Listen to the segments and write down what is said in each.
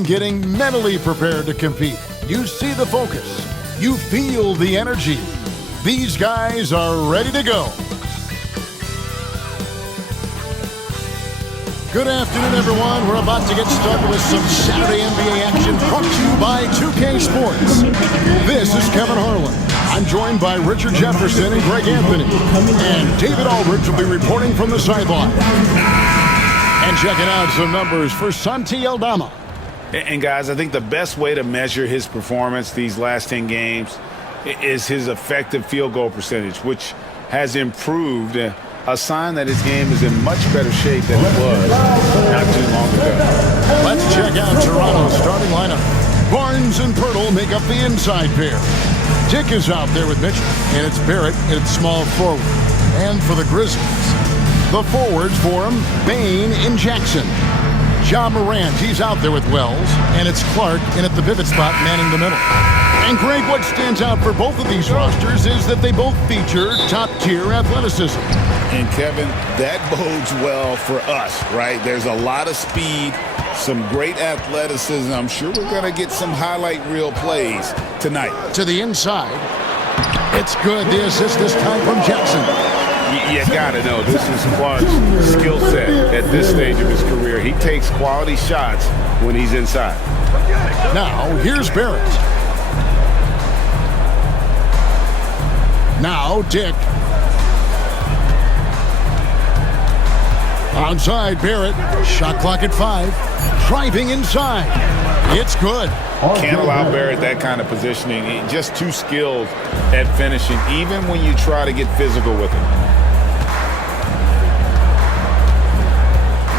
team getting mentally prepared to compete. You see the focus. You feel the energy. These guys are ready to go. Good afternoon, everyone. We're about to get started with some Saturday NBA action brought to you by 2K Sports. This is Kevin Harlan. I'm joined by Richard Jefferson and Greg Anthony. And David Aldridge will be reporting from the sideline. And checking out some numbers for Santi Aldama. And guys, I think the best way to measure his performance these last 10 games is his effective field goal percentage, which has improved, a sign that his game is in much better shape than it was not too long ago. Let's check out Toronto's starting lineup. Barnes and Pirtle make up the inside pair. Dick is out there with Mitchell, and it's Barrett at small forward. And for the Grizzlies, the forwards for him, Bane and Jackson. Ja Morant, he's out there with Wells, and it's Clark in at the pivot spot manning the middle. And Greg, what stands out for both of these rosters is that they both feature top-tier athleticism. And Kevin, that bodes well for us, right? There's a lot of speed, some great athleticism. I'm sure we're going to get some highlight reel plays tonight. To the inside. It's good. The assist this time from Jackson. You got to know, this is Clark's skill set at this stage of his career. He takes quality shots when he's inside. Now, here's Barrett. Now, Dick. Outside, Barrett. Shot clock at 5. Driving inside. It's good. Can't allow Barrett that kind of positioning. He's just too skilled at finishing, even when you try to get physical with him.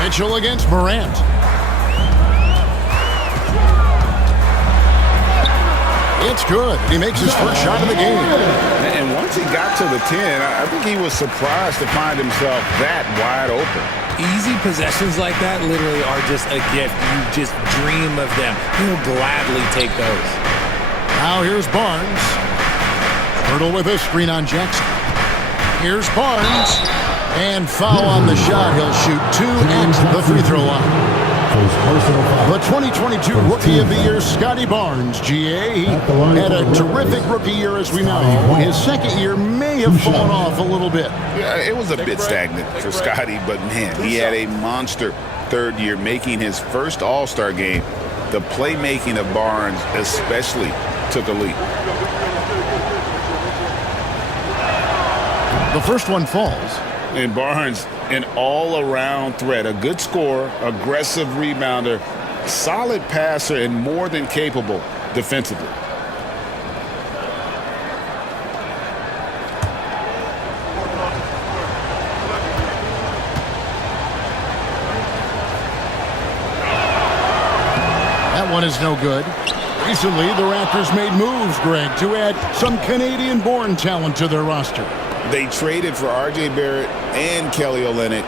Mitchell against Morant. It's good. He makes his first shot of the game. And once he got to the 10, I think he was surprised to find himself that wide open. Easy possessions like that literally are just a gift. You just dream of them. He'll gladly take those. Now here's Barnes. Hurdle with a screen on Jackson. Here's Barnes. And foul on the shot. He'll shoot 2 at the free throw line. The 2022 Rookie of the Year, Scotty Barnes, GA. He had a terrific rookie year, as we know. His second year may have fallen off a little bit. Yeah, it was a bit stagnant for Scotty, but man, he had a monster third year, making his first All-Star game. The playmaking of Barnes especially took a leap. The first one falls. And Barnes, an all-around threat, a good scorer, aggressive rebounder, solid passer, and more than capable defensively. That one is no good. Recently, the Raptors made moves, Greg, to add some Canadian-born talent to their roster. They traded for R.J. Barrett and Kelly Olynyk,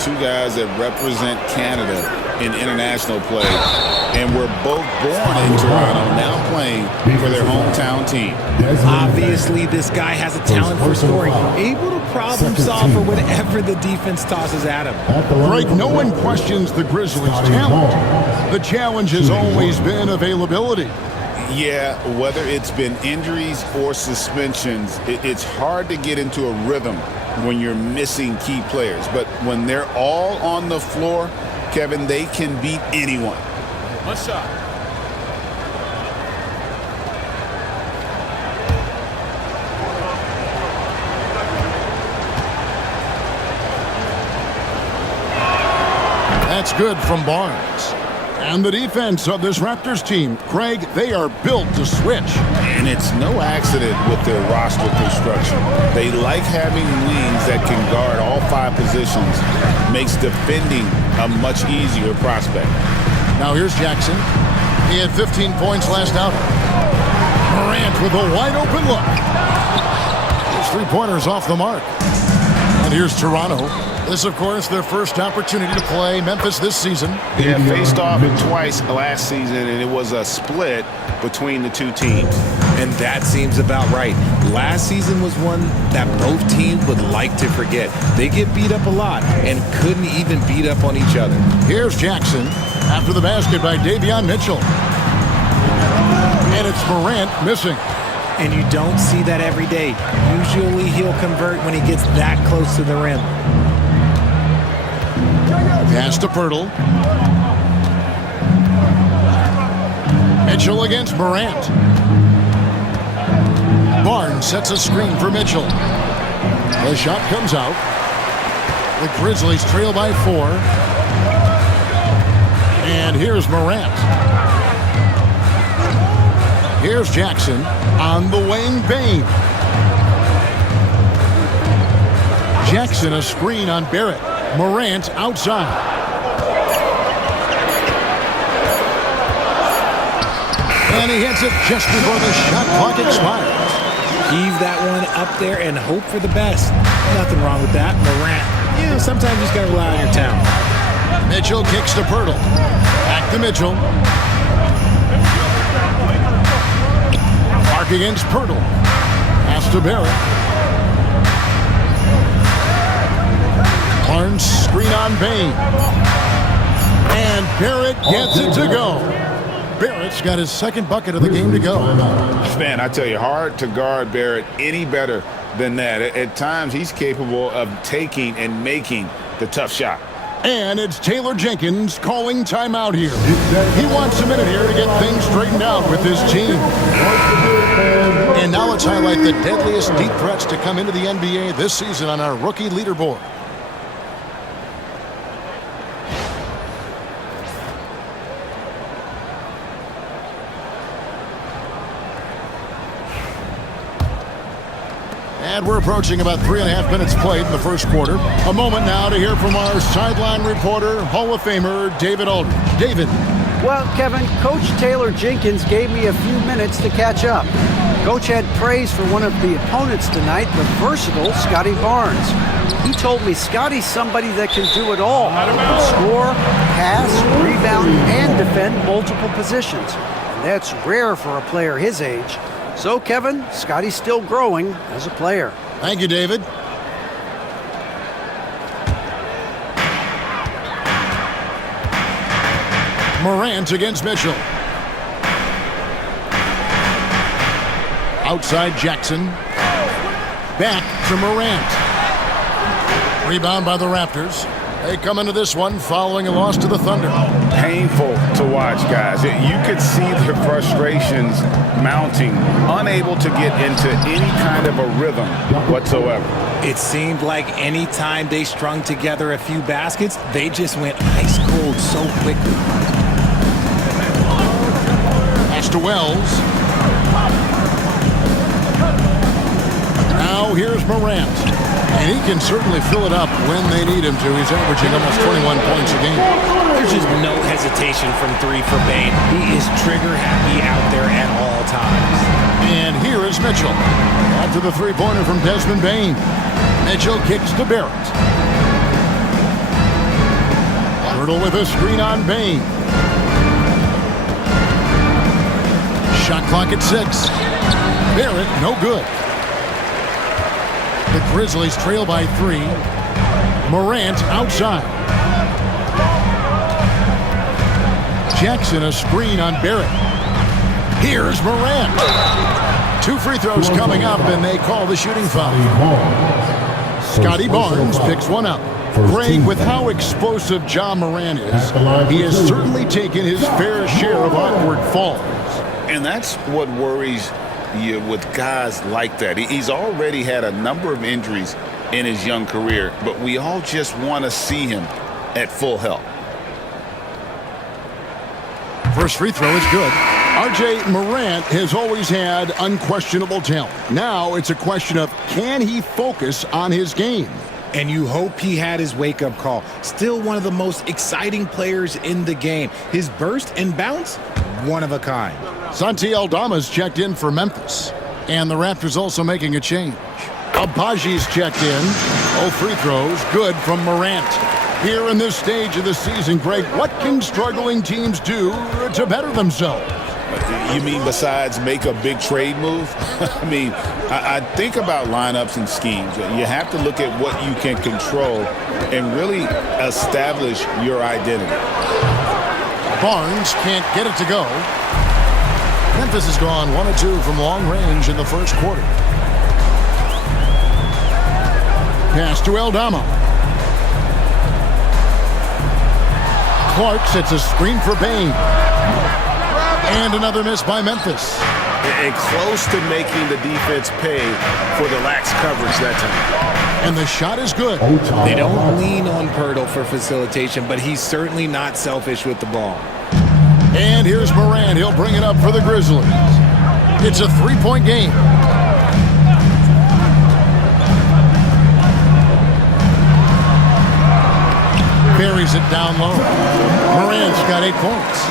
two guys that represent Canada in international play, and were both born in Toronto, now playing for their hometown team. Obviously, this guy has a talent for scoring, able to problem solve for whatever the defense tosses at him. Greg, no one questions the Grizzlies' talent. The challenge has always been availability. Yeah, whether it's been injuries or suspensions, it's hard to get into a rhythm when you're missing key players. But when they're all on the floor, Kevin, they can beat anyone. One shot. That's good from Barnes. And the defense of this Raptors team, Craig, they are built to switch. And it's no accident with their roster construction. They like having wings that can guard all 5 positions. Makes defending a much easier prospect. Now here's Jackson. He had 15 points last outing. Morant with a wide open look. His 3-pointers off the mark. And here's Toronto. This, of course, their first opportunity to play Memphis this season. They have faced off twice last season, and it was a split between the two teams. And that seems about right. Last season was one that both teams would like to forget. They get beat up a lot and couldn't even beat up on each other. Here's Jackson. After the basket by Davion Mitchell. And it's Morant missing. And you don't see that every day. Usually he'll convert when he gets that close to the rim. Pass to Pirtle. Mitchell against Morant. Barnes sets a screen for Mitchell. The shot comes out. The Grizzlies trail by 4. And here's Morant. Here's Jackson on the wing. Bane. Jackson a screen on Barrett. Morant outside. And he hits it just before the shot clock expires. Heave that one up there and hope for the best. Nothing wrong with that. Morant, sometimes you just got to rely on your talent. Mitchell kicks to Pirtle. Back to Mitchell. Mark against Pirtle. Pass to Barrett. Barnes screen on Bane. And Barrett gets it to go. Barrett's got his second bucket of the game to go. Man, I tell you, hard to guard Barrett any better than that. At times, he's capable of taking and making the tough shot. And it's Taylor Jenkins calling timeout here. He wants a minute here to get things straightened out with his team. And now let's highlight the deadliest deep threats to come into the NBA this season on our rookie leaderboard. And we're approaching about 3.5 minutes played in the first quarter. A moment now to hear from our sideline reporter, Hall of Famer David Aldridge. David. Well, Kevin, Coach Taylor Jenkins gave me a few minutes to catch up. Coach had praise for one of the opponents tonight, the versatile Scotty Barnes. He told me Scotty's somebody that can do it all. He can score, pass, rebound, and defend multiple positions. And that's rare for a player his age. So, Kevin, Scotty's still growing as a player. Thank you, David. Morant against Mitchell. Outside Jackson. Back to Morant. Rebound by the Raptors. They come into this one following a loss to the Thunder. Painful to watch, guys. You could see their frustrations mounting, unable to get into any kind of a rhythm whatsoever. It seemed like any time they strung together a few baskets, they just went ice cold so quickly. Pass to Wells. Now here's Morant. And he can certainly fill it up when they need him to. He's averaging almost 21 points a game. There's just no hesitation from 3 for Bane. He is trigger happy out there at all times. And here is Mitchell. After the three-pointer from Desmond Bane. Mitchell kicks to Barrett. Pirtle with a screen on Bane. Shot clock at 6. Barrett, no good. The Grizzlies trail by 3. Morant outside. Jackson a screen on Barrett. Here's Morant. 2 free throws coming up, and they call the shooting foul. Scotty Barnes picks one up. Greg, with how explosive Ja Morant is, he has certainly taken his fair share of awkward falls. And that's what worries you with guys like that. He's already had a number of injuries in his young career, but we all just want to see him at full health. First free throw is good. R.J. Morant has always had unquestionable talent. Now it's a question of, can he focus on his game? And you hope he had his wake-up call. Still one of the most exciting players in the game. His burst and bounce, one of a kind. Santi Aldama's checked in for Memphis. And the Raptors also making a change. Abaji's checked in. All free throws good from Morant. Here in this stage of the season, Greg, what can struggling teams do to better themselves? You mean besides make a big trade move? I mean, I think about lineups and schemes. You have to look at what you can control and really establish your identity. Barnes can't get it to go. Memphis has gone 1 of 2 from long range in the first quarter. Pass to Aldama. Clark sets a screen for Bain. And another miss by Memphis. And close to making the defense pay for the lax coverage that time. And the shot is good. They don't lean on Pirtle for facilitation, but he's certainly not selfish with the ball. And here's Morant. He'll bring it up for the Grizzlies. It's a 3-point game. Buries it down low. Morant's got 8 points.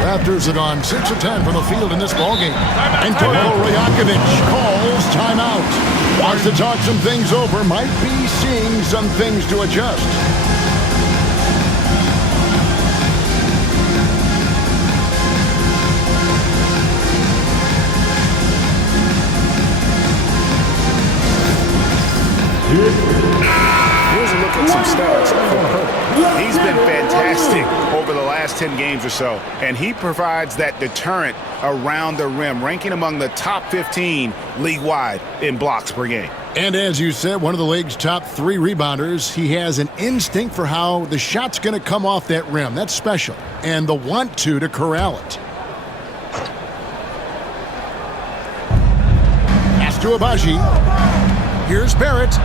Raptors have gone 6 of 10 from the field in this ballgame. And Toko Rajakovic calls timeout. Wants to talk some things over. Might be seeing some things to adjust. Here's a look at some stats from Pirtle. He's been fantastic over the last 10 games or so, and he provides that deterrent around the rim, ranking among the top 15 league-wide in blocks per game. And as you said, one of the league's top 3 rebounders. He has an instinct for how the shot's going to come off that rim. That's special. And the want to corral it. Pass to Abaji. Here's Barrett.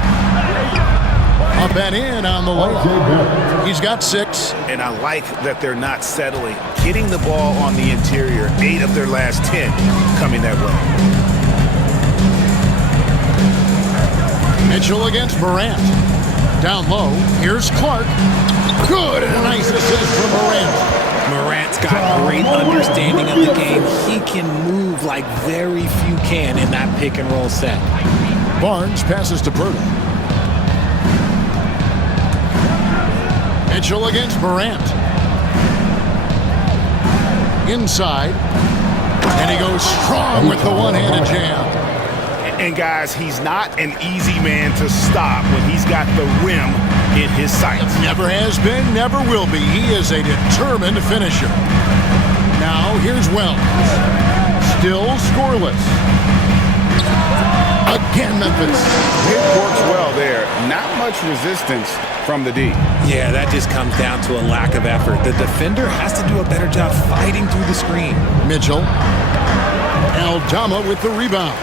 Up and in on the layup. He's got 6. And I like that they're not settling. Getting the ball on the interior, 8 of their last 10 coming that way. Mitchell against Morant. Down low. Here's Clark. Good. And a nice assist from Morant. Morant's got great understanding of the game. He can move like very few can in that pick and roll set. Barnes passes to Pirtle. Mitchell against Morant. Inside. And he goes strong with the one-handed jam. And guys, he's not an easy man to stop when he's got the rim in his sights. Never has been, never will be. He is a determined finisher. Now here's Wells. Still scoreless. Again, Memphis. It works well there. Not much resistance from the D. Yeah, that just comes down to a lack of effort. The defender has to do a better job fighting through the screen. Mitchell. Aldama with the rebound.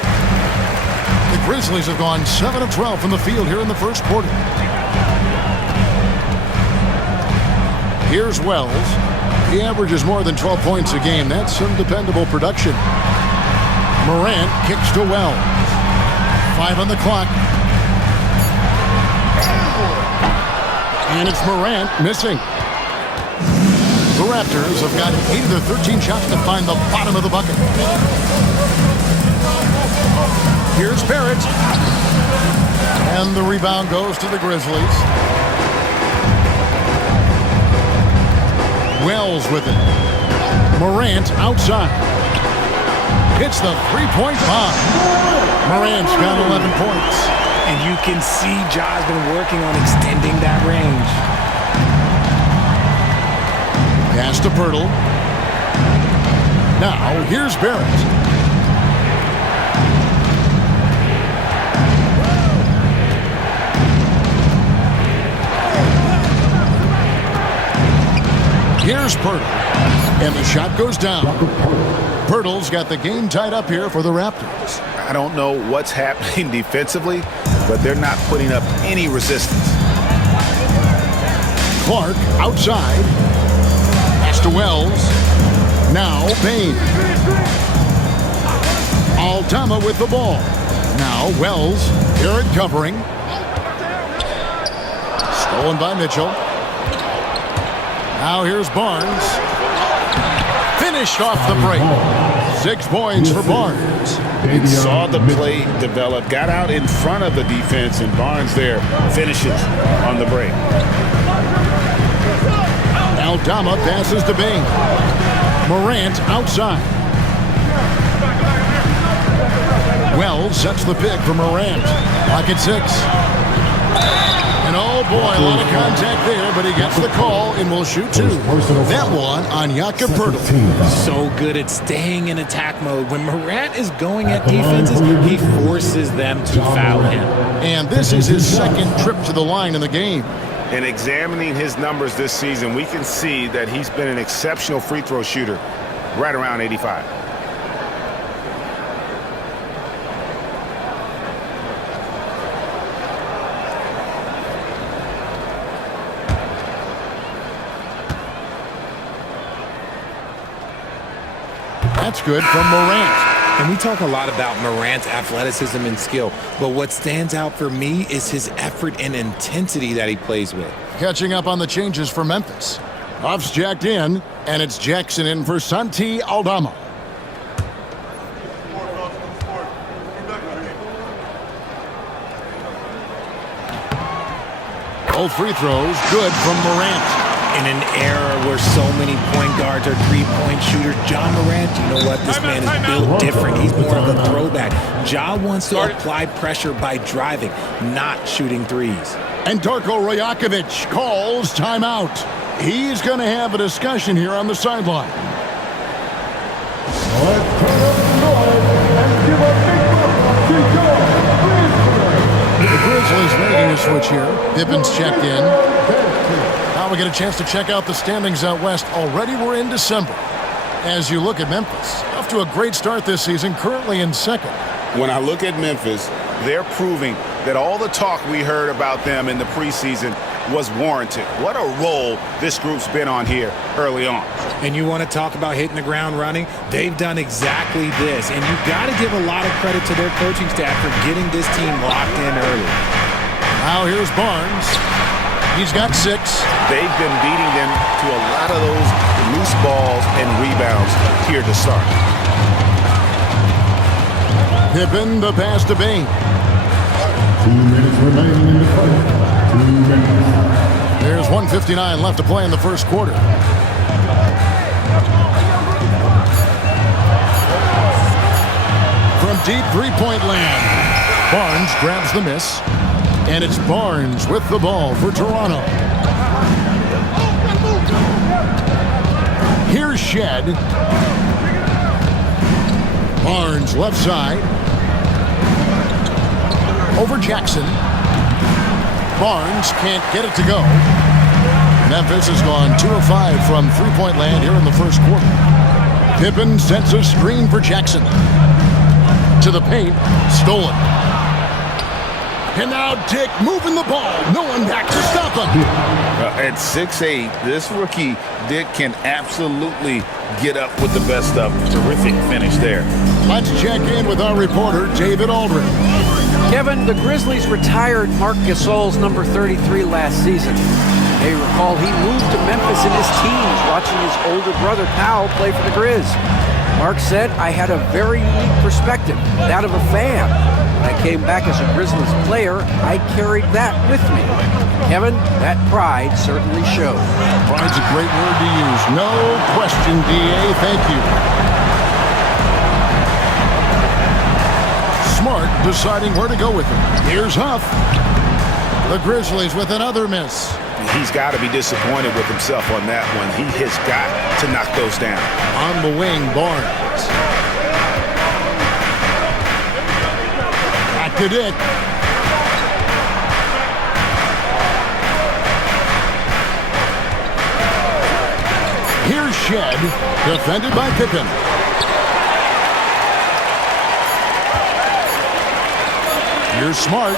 The Grizzlies have gone 7 of 12 from the field here in the first quarter. Here's Wells. He averages more than 12 points a game. That's some dependable production. Morant kicks to Wells. 5 on the clock. And it's Morant missing. The Raptors have gotten 8 of their 13 shots to find the bottom of the bucket. Here's Barrett. And the rebound goes to the Grizzlies. Wells with it. Morant outside. Hits the three-point bomb. Morant's got 11 points. And you can see Ja's been working on extending that range. Pass to Pirtle. Now, here's Barrett. Here's Pirtle. And the shot goes down. Pirtle's got the game tied up here for the Raptors. I don't know what's happening defensively, but they're not putting up any resistance. Clark outside. Pass to Wells. Now Bain. Aldama with the ball. Now Wells. Barrett covering. Stolen by Mitchell. Now here's Barnes. Finished off the break. 6 points for Barnes. And saw the play develop, got out in front of the defense, and Barnes there finishes on the break. Aldama passes to Bain. Morant outside. Wells sets the pick for Morant. Lock at 6. And And oh boy, a lot of contact there, but he gets the call and will shoot two. That one on Jakob Poeltl. So good at staying in attack mode. When Morant is going at defenses, he forces them to foul him. And this is his second trip to the line in the game. In examining his numbers this season, we can see that he's been an exceptional free throw shooter, right around 85. That's good from Morant. And we talk a lot about Morant's athleticism and skill, but what stands out for me is his effort and intensity that he plays with. Catching up on the changes for Memphis. Huff's jacked in, and it's Jackson in for Santi Aldama. Both free throws good from Morant. In an era where so many point guards are three-point shooters, Ja Morant, you know what? This man is built different. He's more of a throwback. Ja wants to apply pressure by driving, not shooting threes. And Darko Rajakovic calls timeout. He's going to have a discussion here on the sideline. The Grizzlies making a switch here. Pippen's checked in. Now we get a chance to check out the standings out west. Already we're in December. As you look at Memphis, off to a great start this season, currently in second. When I look at Memphis, they're proving that all the talk we heard about them in the preseason was warranted. What a role this group's been on here early on. And you want to talk about hitting the ground running? They've done exactly this. And you've got to give a lot of credit to their coaching staff for getting this team locked in early. Now here's Barnes. He's got 6. They've been beating them to a lot of those loose balls and rebounds here to start. Pippen, the pass to Bain. 2 minutes remaining in the fight. 2 minutes. There's 1:59 left to play in the first quarter. From deep three-point land, Barnes grabs the miss. And it's Barnes with the ball for Toronto. Here's Shed. Barnes left side. Over Jackson. Barnes can't get it to go. Memphis has gone 2 of 5 from three-point land here in the first quarter. Pippen sets a screen for Jackson. To the paint. Stolen. And now Dick moving the ball. No one back to stop him. At 6'8", this rookie, Dick, can absolutely get up with the best of them. Terrific finish there. Let's check in with our reporter, David Aldridge. Kevin, the Grizzlies retired Marc Gasol's number 33 last season. You may recall he moved to Memphis in his teens, watching his older brother Powell play for the Grizz. Mark said, I had a very unique perspective, that of a fan. When I came back as a Grizzlies player, I carried that with me. Kevin, that pride certainly shows. Pride's a great word to use. No question, D.A. Thank you. Smart deciding where to go with it. Here's Huff. The Grizzlies with another miss. He's got to be disappointed with himself on that one. He has got to knock those down. On the wing, Barnes. Back to Dick. Here's Shed, defended by Pippen. Here's Smart.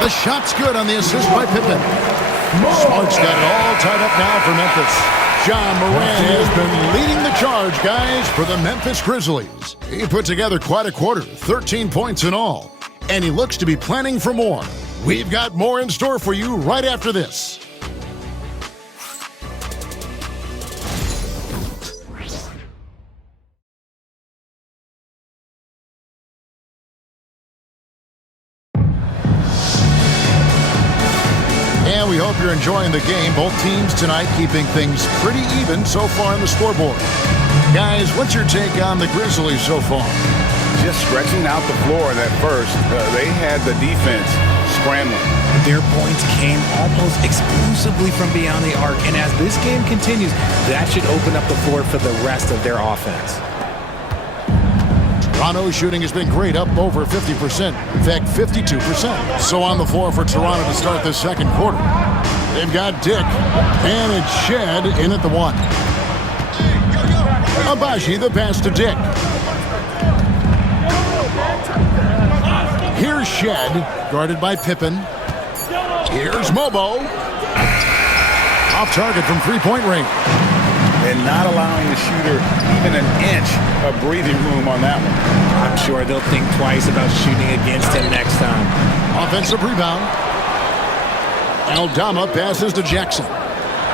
The shot's good on the assist by Pippen. Smart's got it all tied up now for Memphis. Ja Morant has been leading the charge, guys, for the Memphis Grizzlies. He put together quite a quarter, 13 points in all. And he looks to be planning for more. We've got more in store for you right after this. And we hope you're enjoying the game. Both teams tonight keeping things pretty even so far on the scoreboard. Guys, what's your take on the Grizzlies so far? Just stretching out the floor in that first. They had the defense scrambling. Their points came almost exclusively from beyond the arc, and as this game continues, that should open up the floor for the rest of their offense. Toronto's shooting has been great, up over 50%. In fact, 52%. So on the floor for Toronto to start this second quarter. They've got Dick, and it's Shed in at the 1. Agbaji, the pass to Dick. Here's Shed, guarded by Pippen. Here's Mobo. Off target from three-point range. And not allowing the shooter even an inch of breathing room on that one. I'm sure they'll think twice about shooting against him next time. Offensive rebound. Aldama passes to Jackson.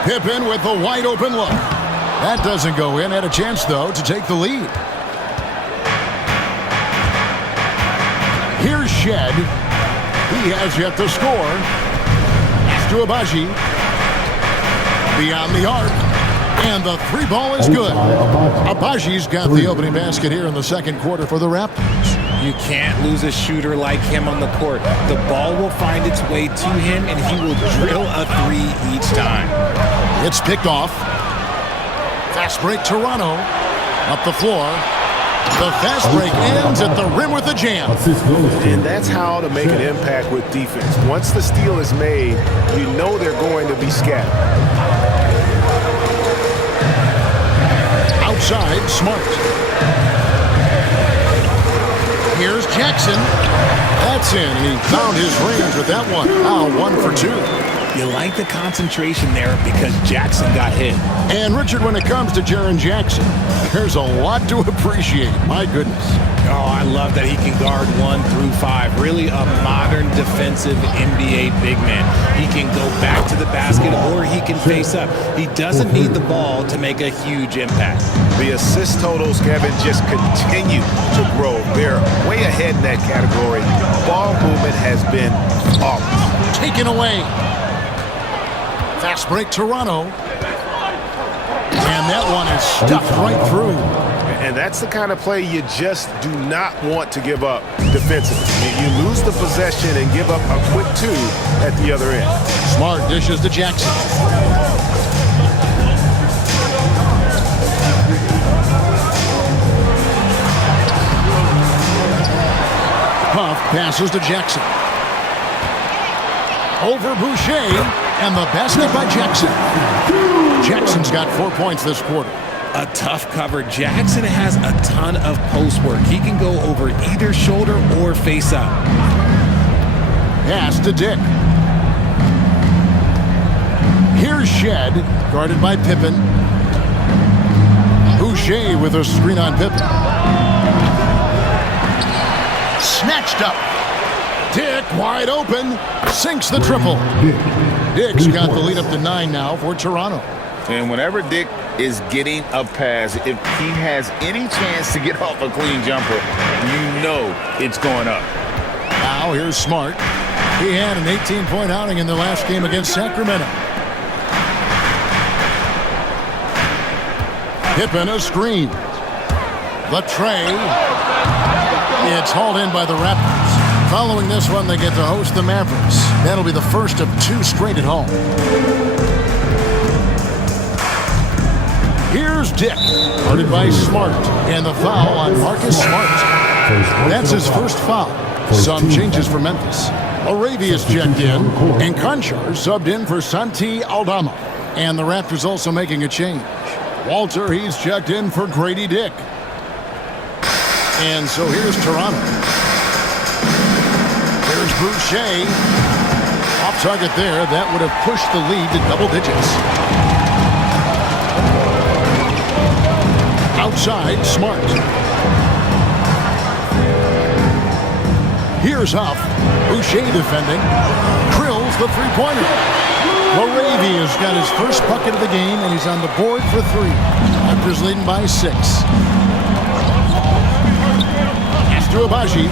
Pippen with a wide-open look. That doesn't go in. Had a chance, though, to take the lead. Here's Shed. He has yet to score. Pass to Agbaji. Beyond the arc. And the three ball is good. Agbaji's got the opening basket here in the second quarter for the Raptors. You can't lose a shooter like him on the court. The ball will find its way to him, and he will drill a three each time. It's picked off. Fast break Toronto. Up the floor. The fast break ends at the rim with a jam. And that's how to make an impact with defense. Once the steal is made, you know they're going to be scattered. Outside, Smart. Here's Jackson. That's in. He found his range with that one. Now 1 for 2. You like the concentration there because Jackson got hit. And Richard, when it comes to Jaren Jackson, there's a lot to appreciate. My goodness. Oh, I love that he can guard 1 through 5. Really a modern defensive NBA big man. He can go back to the basket or he can face up. He doesn't need the ball to make a huge impact. The assist totals, Kevin, just continue to grow. They're way ahead in that category. Ball movement has been flawless. Taken away. Fast break Toronto. And that one is stuffed right through. And that's the kind of play you just do not want to give up defensively. You lose the possession and give up a quick 2 at the other end. Smart dishes to Jackson. Puff passes to Jackson. Over Boucher. And the basket by Jackson. Jackson's got 4 points this quarter. A tough cover. Jackson has a ton of post work. He can go over either shoulder or face up. Pass to Dick. Here's Shed, guarded by Pippen. Boucher with a screen on Pippen. Snatched up. Dick wide open. Sinks the triple. Dick's got the lead up to 9 now for Toronto. And whenever Dick is getting a pass, if he has any chance to get off a clean jumper, you know it's going up. Now here's Smart. He had an 18-point outing in the last game against Sacramento. Pippen a screen. The tray. It's hauled in by the Raptors. Following this one, they get to host the Mavericks. That'll be the first of 2 straight at home. Here's Dick, guarded by Smart, and the foul on Marcus Smart. That's his first foul. Some changes for Memphis. Arabia's checked in, and Conchar subbed in for Santi Aldama. And the Raptors also making a change. Walter, he's checked in for Grady Dick. And so here's Toronto. There's Boucher. Off target there. That would have pushed the lead to double digits. Outside, Smart. Here's Huff. Boucher defending. Drills the three-pointer. Moravia's got his first bucket of the game, and he's on the board for 3. Raptors leading by 6. Pass to Agbaji.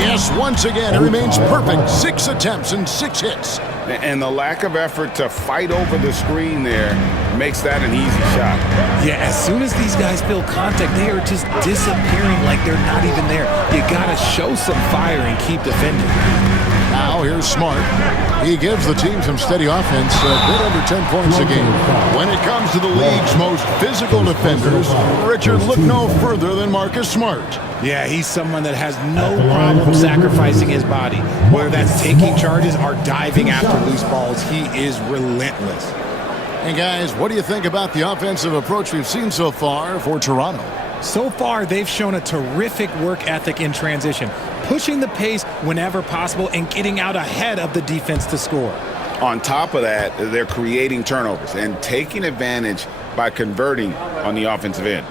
Yes, once again, it remains perfect. 6 attempts and 6 hits. And the lack of effort to fight over the screen there makes that an easy shot. Yeah, as soon as these guys feel contact, they are just disappearing like they're not even there. You got to show some fire and keep defending. Now here's Smart. He gives the team some steady offense, a bit under 10 points a game. When it comes to the league's most physical defenders, Richard, look no further than Marcus Smart. Yeah, he's someone that has no problem sacrificing his body. Whether that's taking charges or diving after loose balls, he is relentless. And guys, what do you think about the offensive approach we've seen so far for Toronto? So far, they've shown a terrific work ethic in transition, pushing the pace whenever possible and getting out ahead of the defense to score. On top of that, they're creating turnovers and taking advantage by converting on the offensive end.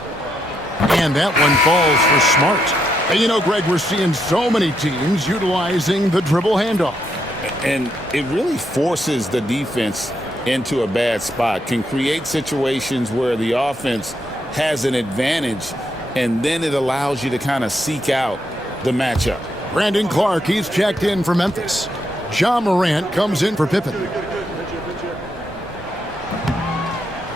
And that one falls for Smart. And you know, Greg, we're seeing so many teams utilizing the dribble handoff. And it really forces the defense into a bad spot, can create situations where the offense has an advantage, and then it allows you to kind of seek out the matchup. Brandon Clark, he's checked in for Memphis. John Morant comes in for Pippen.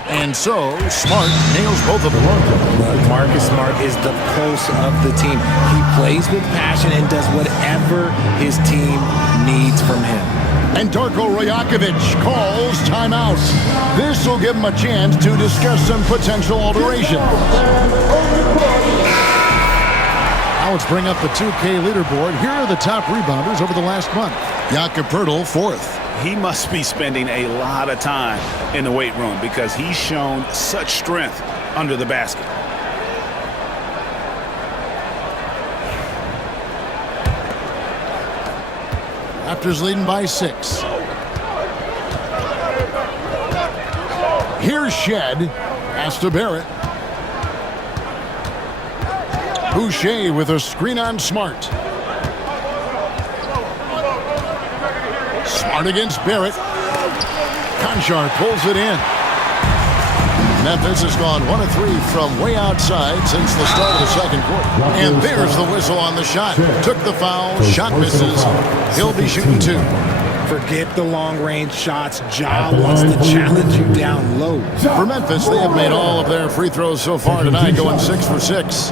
And so, Smart nails both of them. Marcus Smart is the pulse of the team. He plays with passion and does whatever his team needs from him. And Darko Rajakovic calls timeout. This will give him a chance to discuss some potential alterations. Now let's bring up the 2K leaderboard. Here are the top rebounders over the last month. Jakob Poeltl, 4th. He must be spending a lot of time in the weight room because he's shown such strength under the basket. Raptors leading by 6. Here's Shed. Pass to Barrett. Boucher with a screen on Smart. Smart against Barrett. Conchar pulls it in. Memphis has gone 1 of 3 from way outside since the start of the second quarter. And there's the whistle on the shot. Took the foul. Shot misses. He'll be shooting 2. Forget the long-range shots. Ja wants to challenge you down low. For Memphis, they have made all of their free throws so far tonight, going 6 for 6.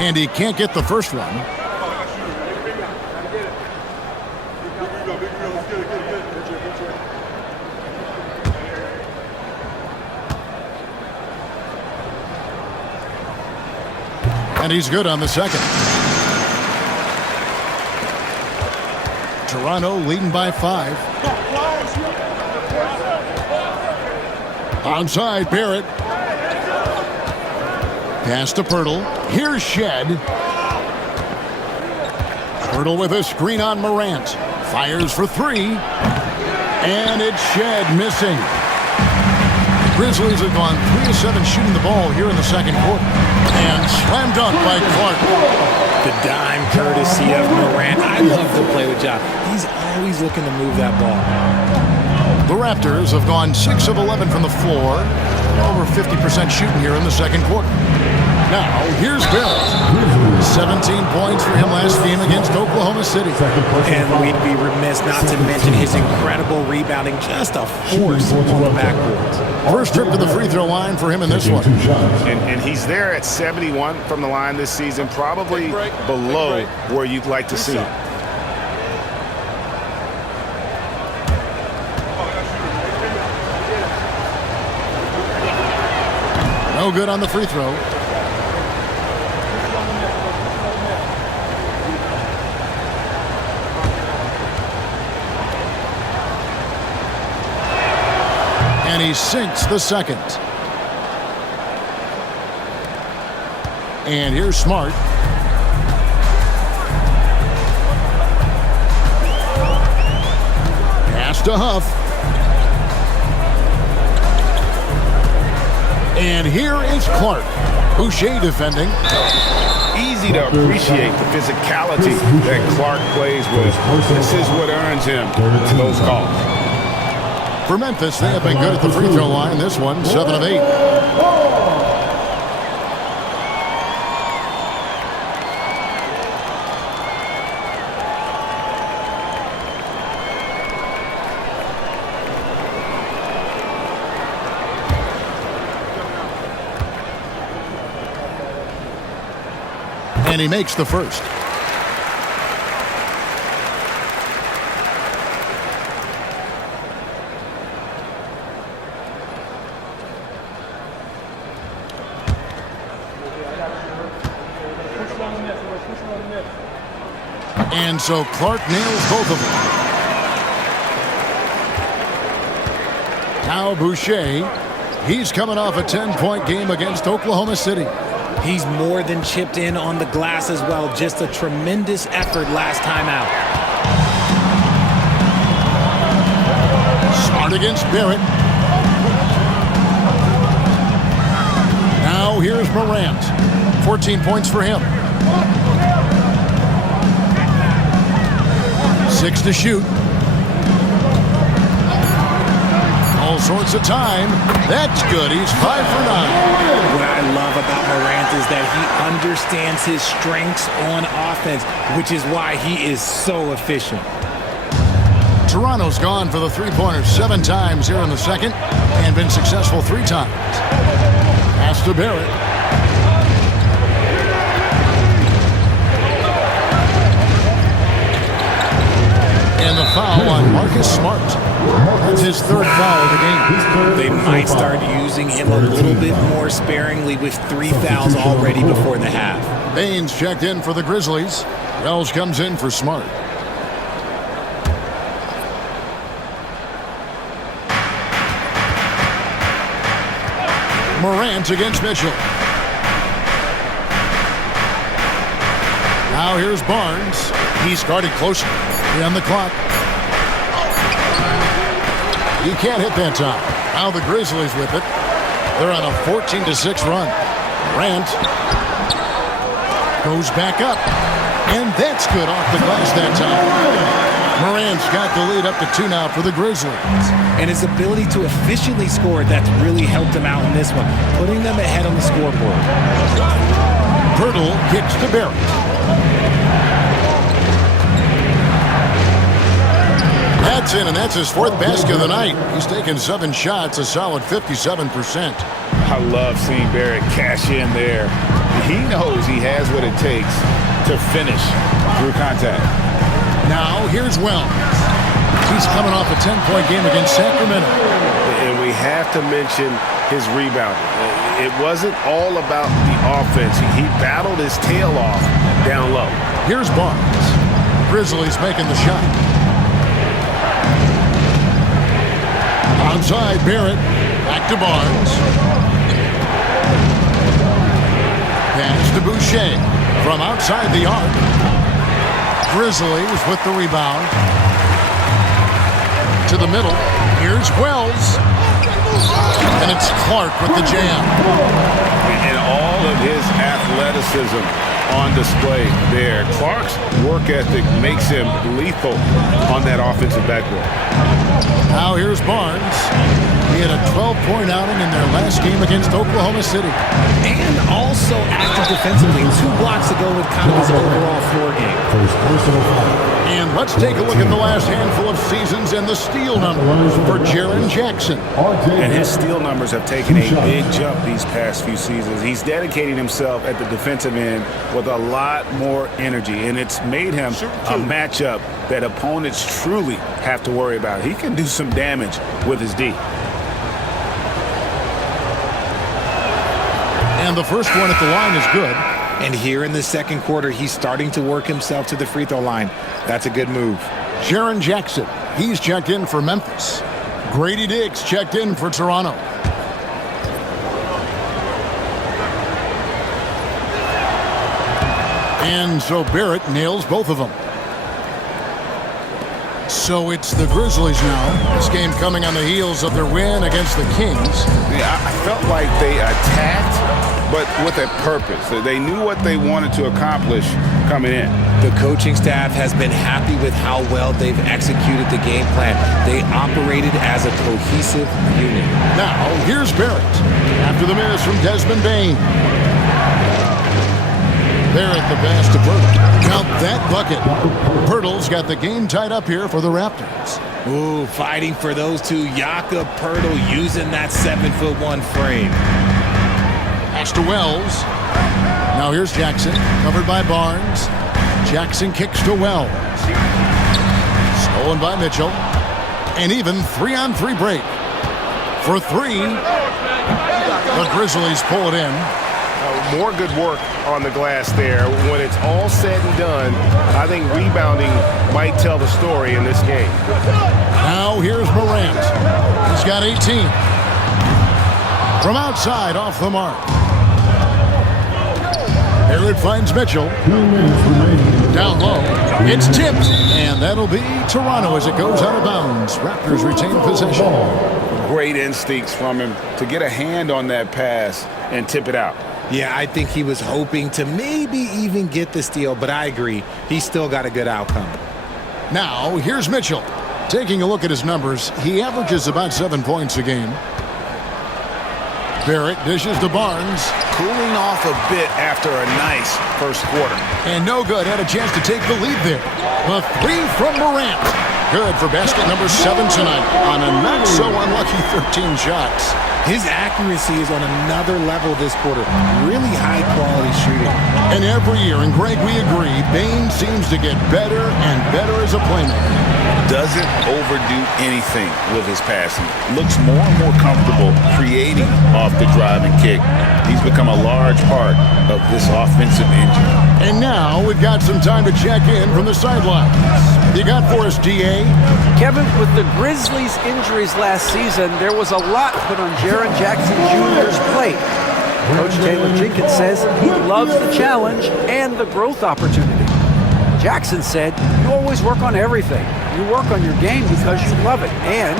And he can't get the first one. And he's good on the second. Toronto leading by 5. Onside, Barrett. Pass to Poeltl. Here's Shed. Poeltl with a screen on Morant. Fires for 3. And it's Shed missing. The Grizzlies have gone 3 of 7 shooting the ball here in the second quarter. And slam dunk by Clark. The dime courtesy of Morant. I love to play with Ja. He's always looking to move that ball. The Raptors have gone 6 of 11 from the floor. Over 50% shooting here in the second quarter. Now, here's Barrett. 17 points for him last game against Oklahoma City. And we'd be remiss not to mention his incredible rebounding. Just a force on the backboards. First trip to the free throw line for him in this one. And he's there at 71 from the line this season, probably below where you'd like to see him. No good on the free throw. And he sinks the second. And here's Smart. Pass to Huff. And here is Clark. Boucher defending. easy to appreciate the physicality that Clark plays with. This is what earns him those calls. For Memphis, they have been good at the free throw line. This one, 7 of 8. And he makes the first. And so Clark nails both of them. Now Boucher, he's coming off a 10-point game against Oklahoma City. He's more than chipped in on the glass as well. Just a tremendous effort last time out. Smart against Barrett. Now here's Morant. 14 points for him. 6 to shoot. All sorts of time. That's good. He's 5 for 9. What I love about Morant is that he understands his strengths on offense, which is why he is so efficient. Toronto's gone for the three-pointers 7 times here in the second and been successful 3 times. Pass to Barrett. And the foul on Marcus Smart. That's his 3rd foul of the game. They might start using him a little bit more sparingly with 3 fouls already before the half. Baines checked in for the Grizzlies. Wells comes in for Smart. Morant against Mitchell. Now here's Barnes. He's guarded closer. On the clock. He can't hit that time. Now the Grizzlies with it. They're on a 14-6 run. Morant goes back up. And that's good off the glass that time. Morant's got the lead up to 2 now for the Grizzlies. And his ability to efficiently score, that's really helped him out in this one, putting them ahead on the scoreboard. Pirtle kicks to Barrett. That's in, and that's his 4th basket of the night. He's taken 7 shots, a solid 57%. I love seeing Barrett cash in there. He knows he has what it takes to finish through contact. Now here's Wells. He's coming off a 10-point game against Sacramento. And we have to mention his rebounding. It wasn't all about the offense. He battled his tail off down low. Here's Barnes. Grizzlies making the shot. Outside Barrett. Back to Barnes. Pass to Boucher. From outside the arc. Grizzlies with the rebound. To the middle. Here's Wells. And it's Clark with the jam. And all of his athleticism on display there. Clark's work ethic makes him lethal on that offensive backboard. Now here's Barnes. He had a 12-point outing in their last game against Oklahoma City. And also active defensively. 2 blocks ago with kind of his overall floor game. And let's take a look at the last handful of seasons and the steal numbers for Jaren Jackson. And his steal numbers have taken a big jump these past few seasons. He's dedicating himself at the defensive end with a lot more energy, and it's made him a matchup that opponents truly have to worry about. He can do some damage with his D. And the first one at the line is good. And here in the second quarter, he's starting to work himself to the free throw line. That's a good move. Jaren Jackson, he's checked in for Memphis. Grady Diggs checked in for Toronto. And so Barrett nails both of them. So it's the Grizzlies now. This game coming on the heels of their win against the Kings. Yeah, I felt like they attacked, but with a purpose. They knew what they wanted to accomplish coming in. The coaching staff has been happy with how well they've executed the game plan. They operated as a cohesive unit. Now, here's Barrett. After the miss from Desmond Bain. Barrett the pass to Pirtle. Count that bucket. Pirtle's got the game tied up here for the Raptors. Ooh, fighting for those two. Jakob Pirtle using that 7'1" frame. Pass to Wells. Now here's Jackson, covered by Barnes. Jackson kicks to Wells. Stolen by Mitchell. And even 3-on-3 break. For three, the Grizzlies pull it in. More good work on the glass there. When it's all said and done, I think rebounding might tell the story in this game. Now here's Morant. He's got 18. From outside, off the mark. Here it finds Mitchell. 2 minutes remaining. Down low. It's tipped. And that'll be Toronto as it goes out of bounds. Raptors retain possession. Great instincts from him to get a hand on that pass and tip it out. Yeah, I think he was hoping to maybe even get the steal, but I agree. He still got a good outcome. Now, here's Mitchell. Taking a look at his numbers, he averages about 7 points a game. Barrett dishes to Barnes. Cooling off a bit after a nice first quarter. And no good. Had a chance to take the lead there. The three from Morant. Good for basket number 7 tonight on a not-so-unlucky 13 shots. His accuracy is on another level this quarter. Really high-quality shooting. And every year, and Greg, we agree, Bain seems to get better and better as a playmaker. Doesn't overdo anything with his passing. Looks more and more comfortable creating off the drive and kick. He's become a large part of this offensive engine. And now we've got some time to check in from the sidelines. You got for us, DA? Kevin, with the Grizzlies' injuries last season, there was a lot put on Jaren Jackson Jr.'s plate. Coach Taylor Jenkins says he loves the challenge and the growth opportunity. Jackson said, you always work on everything. You work on your game because you love it. And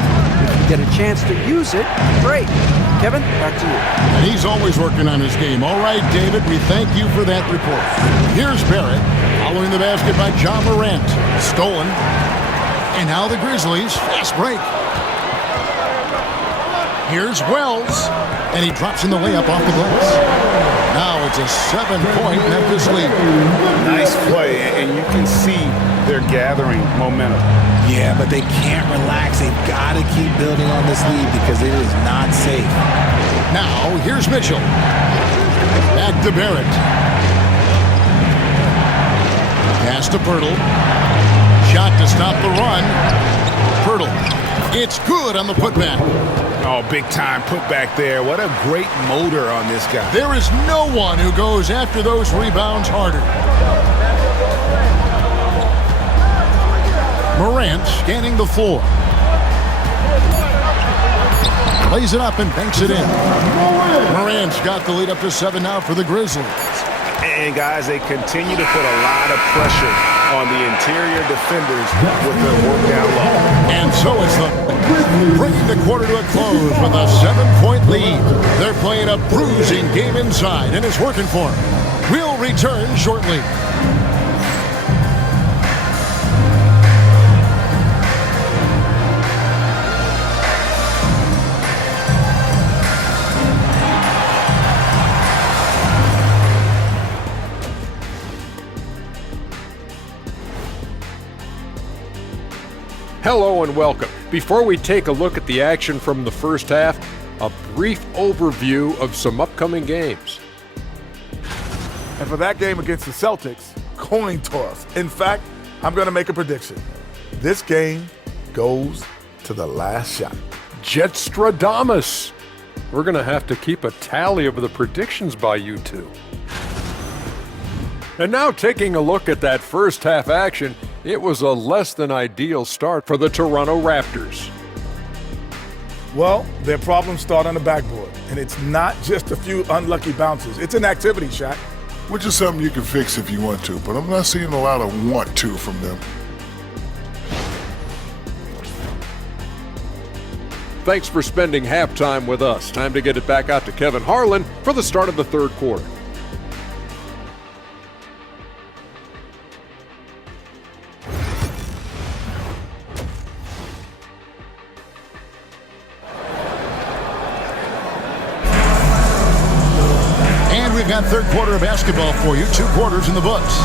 if you get a chance to use it, great. Kevin, back to you. And he's always working on his game. All right, David, we thank you for that report. Here's Barrett, following the basket by John Morant. Stolen. And now the Grizzlies, fast break. Here's Wells, and he drops in the layup off the glass. Now it's a 7-point Memphis lead. Nice play, and you can see they're gathering momentum. Yeah, but they can't relax. They've got to keep building on this lead because it is not safe. Now, here's Mitchell. Back to Barrett. Pass to Pirtle. Shot to stop the run. Pirtle. It's good on the putback. Oh, big-time putback there. What a great motor on this guy. There is no one who goes after those rebounds harder. Morant scanning the floor. Lays it up and banks it in. Morant's got the lead up to 7 now for the Grizzlies. And, guys, they continue to put a lot of pressure on the interior defenders with their work down low. And so it's bringing the quarter to a close with a 7-point lead. They're playing a bruising game inside, and it's working for them. We'll return shortly. Hello and welcome. Before we take a look at the action from the first half, a brief overview of some upcoming games. And for that game against the Celtics, coin toss. In fact, I'm going to make a prediction. This game goes to the last shot. Jetstradamus. We're going to have to keep a tally of the predictions by you two. And now taking a look at that first half action, it was a less than ideal start for the Toronto Raptors. Well, their problems start on the backboard, and it's not just a few unlucky bounces. It's an activity shot. Which is something you can fix if you want to, but I'm not seeing a lot of want to from them. thanks for spending halftime with us. Time to get it back out to Kevin Harlan for the start of the third quarter. We've got third quarter of basketball for you. 2 quarters in the books.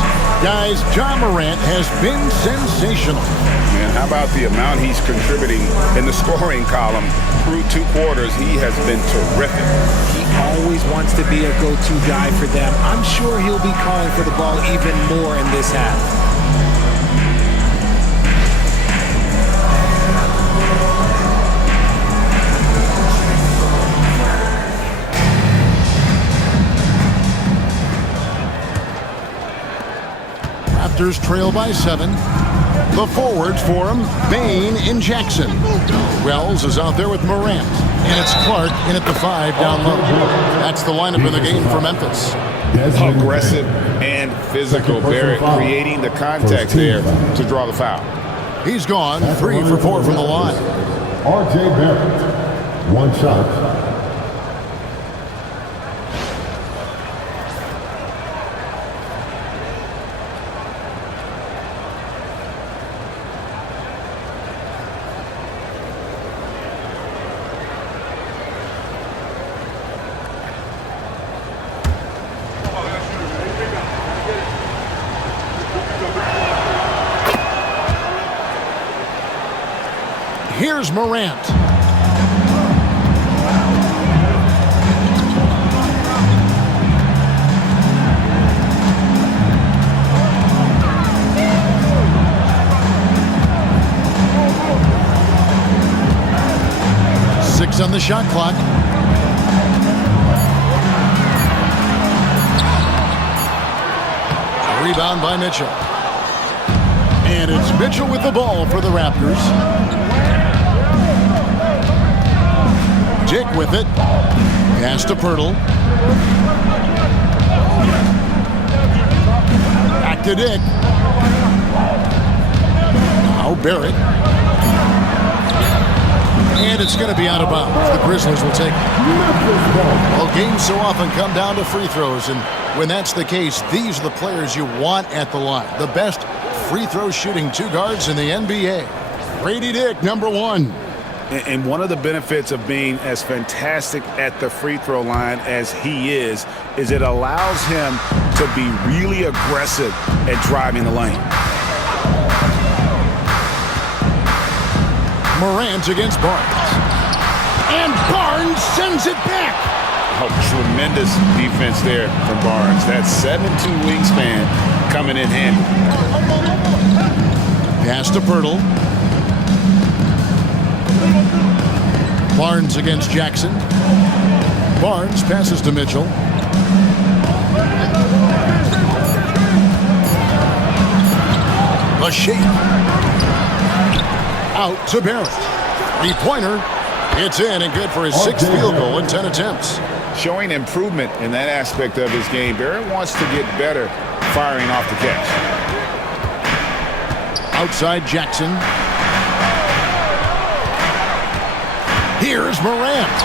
Guys, Ja Morant has been sensational. Man, how about the amount he's contributing in the scoring column through 2 quarters? He has been terrific. He always wants to be a go-to guy for them. I'm sure he'll be calling for the ball even more in this half. Raptors trail by 7. The forwards for him, Bane and Jackson. Wells is out there with Morant. And it's Clark in at the 5 down low. That's the lineup in the game for Memphis. Aggressive and physical. Barrett creating the contact there to draw the foul. He's gone 3 for 4 from the line. R.J. Barrett, 1 shot. Here's Morant. Six on the shot clock. Rebound by Mitchell. And it's Mitchell with the ball for the Raptors. Dick with it. Pass to Pirtle. Back to Dick. Now Barrett. And it's going to be out of bounds. The Grizzlies will take it. Well, games so often come down to free throws, and when that's the case, these are the players you want at the line. The best free throw shooting 2 guards in the NBA. Grady Dick, number 1. And one of the benefits of being as fantastic at the free throw line as he is it allows him to be really aggressive at driving the lane. Morant against Barnes. And Barnes sends it back. Oh, tremendous defense there from Barnes. That 7'2" wingspan coming in handy. Pass to Pirtle. Barnes against Jackson. Barnes passes to Mitchell. A shake. Out to Barrett. 3-pointer. It's in and good for his 6th field goal in 10 attempts. Showing improvement in that aspect of his game. Barrett wants to get better firing off the catch. Outside Jackson. Here's Morant.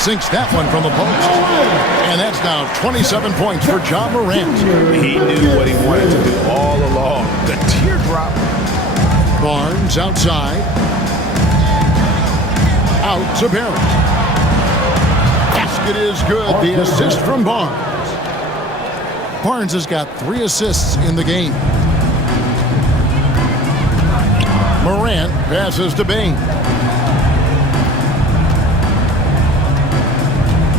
Sinks that one from the post. And that's now 27 points for Ja Morant. He knew what he wanted to do all along. The teardrop. Barnes outside. Out to Barrett. Basket is good. The assist from Barnes. Barnes has got 3 assists in the game. Morant passes to Bane.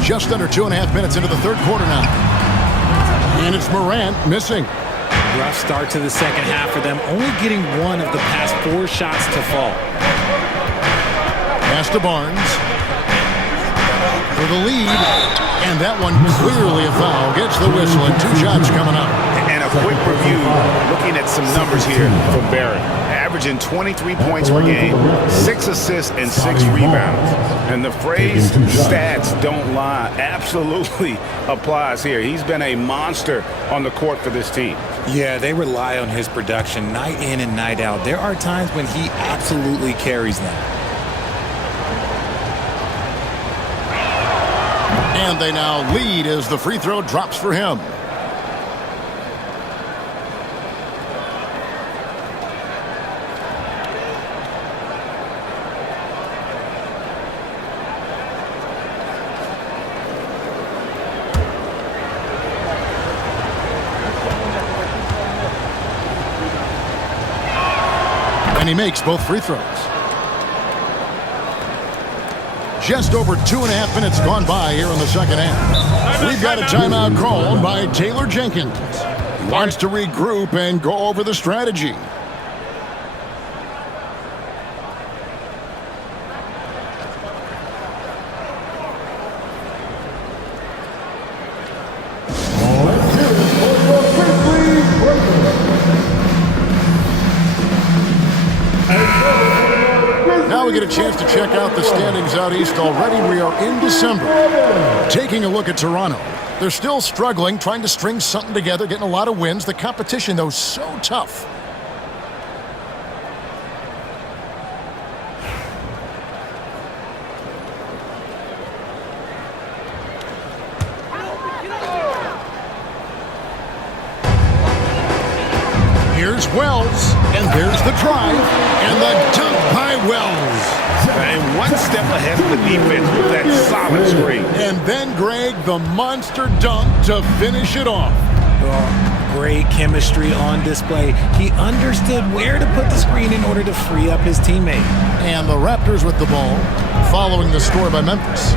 Just under 2.5 minutes into the third quarter now. And it's Morant missing. Rough start to the second half for them, only getting 1 of the past 4 shots to fall. Pass to Barnes. For the lead. And that one clearly a foul. Gets the whistle and 2 shots coming up. And a quick review, looking at some numbers here for Barrett. Averaging 23 points per game, 6 assists, and 6 rebounds. And the phrase stats don't lie absolutely applies here. He's been a monster on the court for this team. Yeah, they rely on his production night in and night out. There are times when he absolutely carries them. And they now lead as the free throw drops for him. And he makes both free throws. Just over 2.5 minutes gone by here in the second half. We've got a timeout called by Taylor Jenkins. He wants to regroup and go over the strategy. Now we get a chance to check out the standings out east. Already we are in December. Taking a look at Toronto. They're still struggling, trying to string something together, getting a lot of wins. The competition, though, so tough. Here's Wells, and there's the drive, and the dunk by Wells. And one step ahead of the defense with that solid screen. And then, Greg, the monster dunk to finish it off. Oh, great chemistry on display. He understood where to put the screen in order to free up his teammate. And the Raptors with the ball, following the score by Memphis.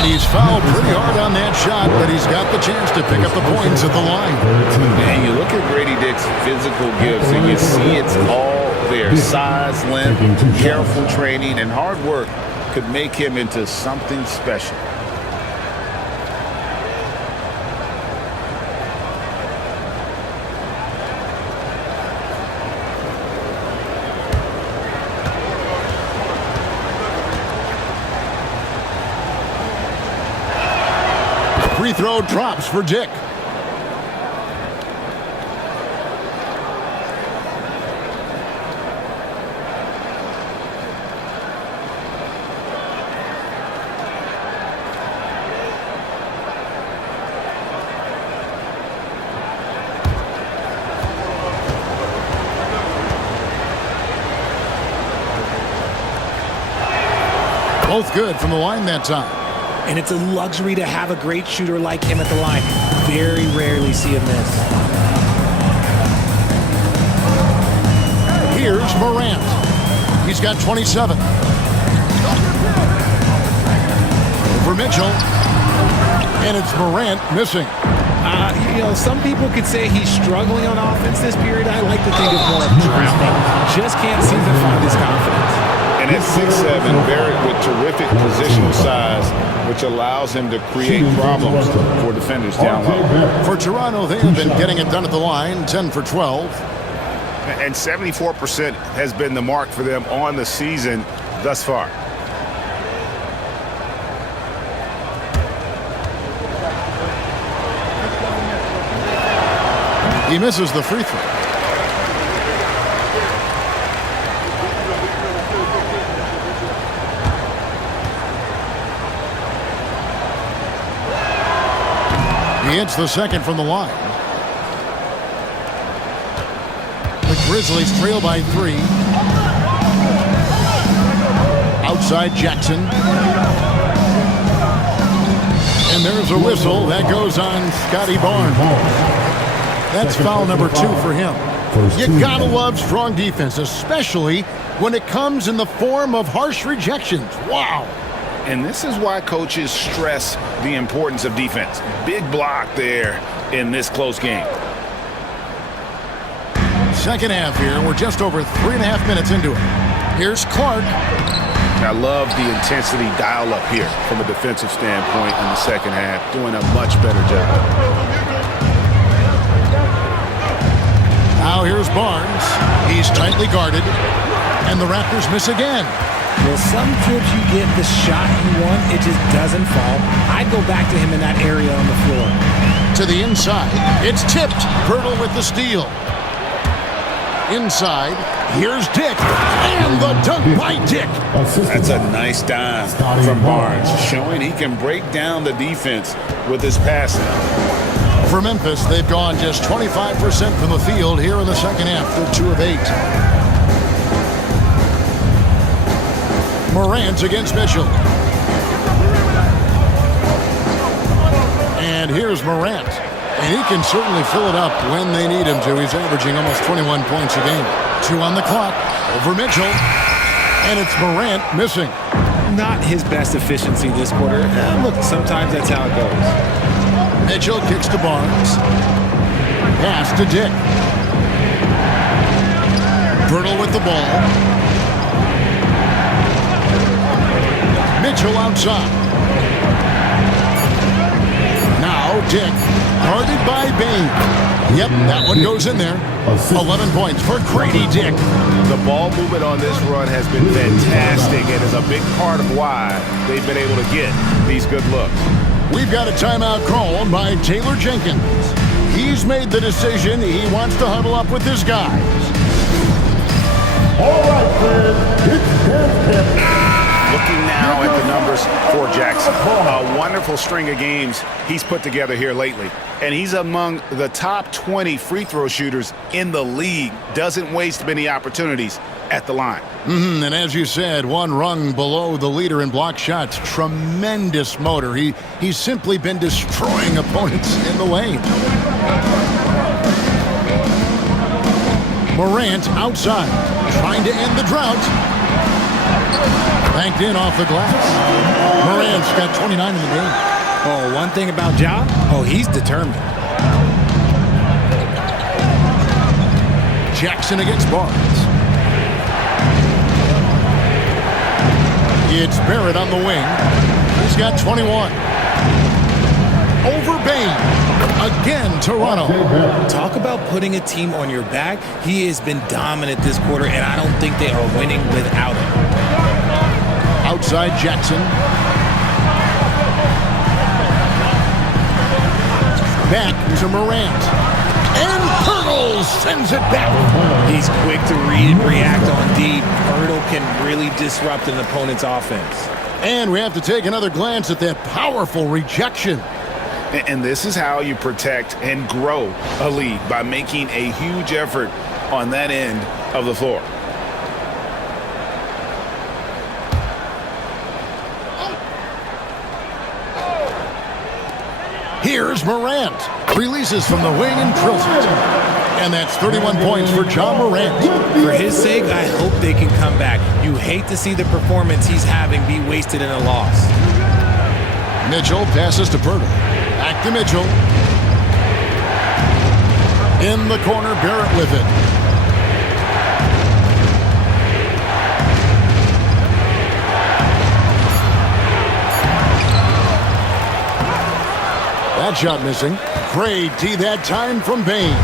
And he's fouled pretty hard on that shot, but he's got the chance to pick up the points at the line. And you look at Grady Dick's physical gifts, and you see it's all there. Size, length, careful training, and hard work could make him into something special. Free throw drops for Dick. Both good from the line that time. And it's a luxury to have a great shooter like him at the line. Very rarely see him miss. Here's Morant. He's got 27. For Mitchell. And it's Morant missing. Some people could say he's struggling on offense this period. I like to think of more of drowning. Just can't seem to find his confidence. And at 6'7", Barrett with terrific positional size, which allows him to create problems for defenders down low. For Toronto, they have been getting it done at the line, 10 for 12. And 74% has been the mark for them on the season thus far. He misses the free throw. He hits the second from the line. The Grizzlies trail by 3. Outside Jackson. And there's a whistle that goes on Scotty Barnes. That's foul number 2 for him. You gotta love strong defense, especially when it comes in the form of harsh rejections. Wow. And this is why coaches stress the importance of defense. Big block there in this close game. Second half here. We're just over 3.5 minutes into it. Here's Clark. I love the intensity dial up here from a defensive standpoint in the second half. Doing a much better job. Now here's Barnes. He's tightly guarded. And the Raptors miss again. Well, some trips you get the shot you want, it just doesn't fall. I'd go back to him in that area on the floor. To the inside. It's tipped. Pirtle with the steal. Inside. Here's Dick, and the dunk by Dick. That's a nice dime from Barnes, showing he can break down the defense with his passing. For Memphis, they've gone just 25% from the field here in the second half. They're 2 of 8. Morant against Mitchell. And here's Morant. And he can certainly fill it up when they need him to. He's averaging almost 21 points a game. 2 on the clock. Over Mitchell. And it's Morant missing. Not his best efficiency this quarter. Look, sometimes that's how it goes. Mitchell kicks to Barnes. Pass to Dick. Pirtle with the ball. Mitchell outside. Now Dick. Guarded by Bain. Yep, that one goes in there. 11 points for Grady Dick. The ball movement on this run has been fantastic and is a big part of why they've been able to get these good looks. We've got a timeout called by Taylor Jenkins. He's made the decision he wants to huddle up with his guys. All right, friends, it's game. Looking now at the numbers for Jackson. A wonderful string of games he's put together here lately. And he's among the top 20 free throw shooters in the league. Doesn't waste many opportunities at the line. And as you said, one rung below the leader in block shots. Tremendous motor. He's simply been destroying opponents in the lane. Morant outside, trying to end the drought. Banked in off the glass. Morant's got 29 in the game. Oh, one thing about Ja, he's determined. Jackson against Barnes. It's Barrett on the wing. He's got 21. Over Bain. Again, Toronto. Talk about putting a team on your back. He has been dominant this quarter, and I don't think they are winning without him. Outside Jackson. Back to Morant. And Pirtle sends it back. He's quick to read and react on D. Pirtle can really disrupt an opponent's offense. And we have to take another glance at that powerful rejection. And this is how you protect and grow a lead, by making a huge effort on that end of the floor. Here's Morant. Releases from the wing and drills it. And that's 31 points for John Morant. For his sake, I hope they can come back. You hate to see the performance he's having be wasted in a loss. Mitchell passes to Pirtle. Back to Mitchell. In the corner, Barrett with it. That shot missing. Great D that time from Bain.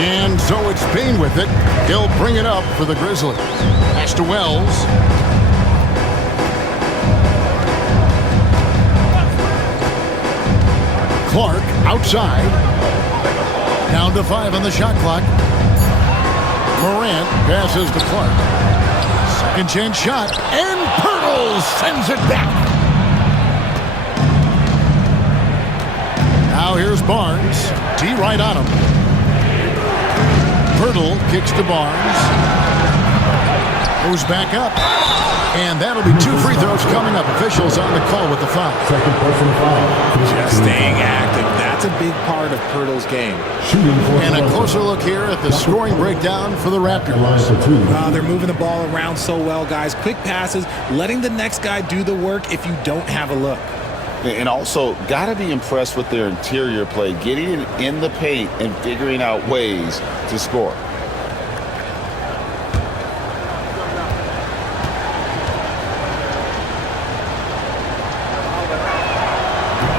And so it's Bain with it. He'll bring it up for the Grizzlies. Pass to Wells. Clark outside. Down to 5 on the shot clock. Morant passes to Clark. Second chance shot. And Pirtle sends it back. Now here's Barnes. D right on him. Pirtle kicks to Barnes. Goes back up. And that'll be 2 free throws coming up. Officials on the call with the foul. Second personal foul. Just staying active. That's a big part of Pirtle's game. And a closer look here at the scoring breakdown for the Raptors. They're moving the ball around so well, guys. Quick passes, letting the next guy do the work if you don't have a look. And also, got to be impressed with their interior play, getting it in the paint and figuring out ways to score.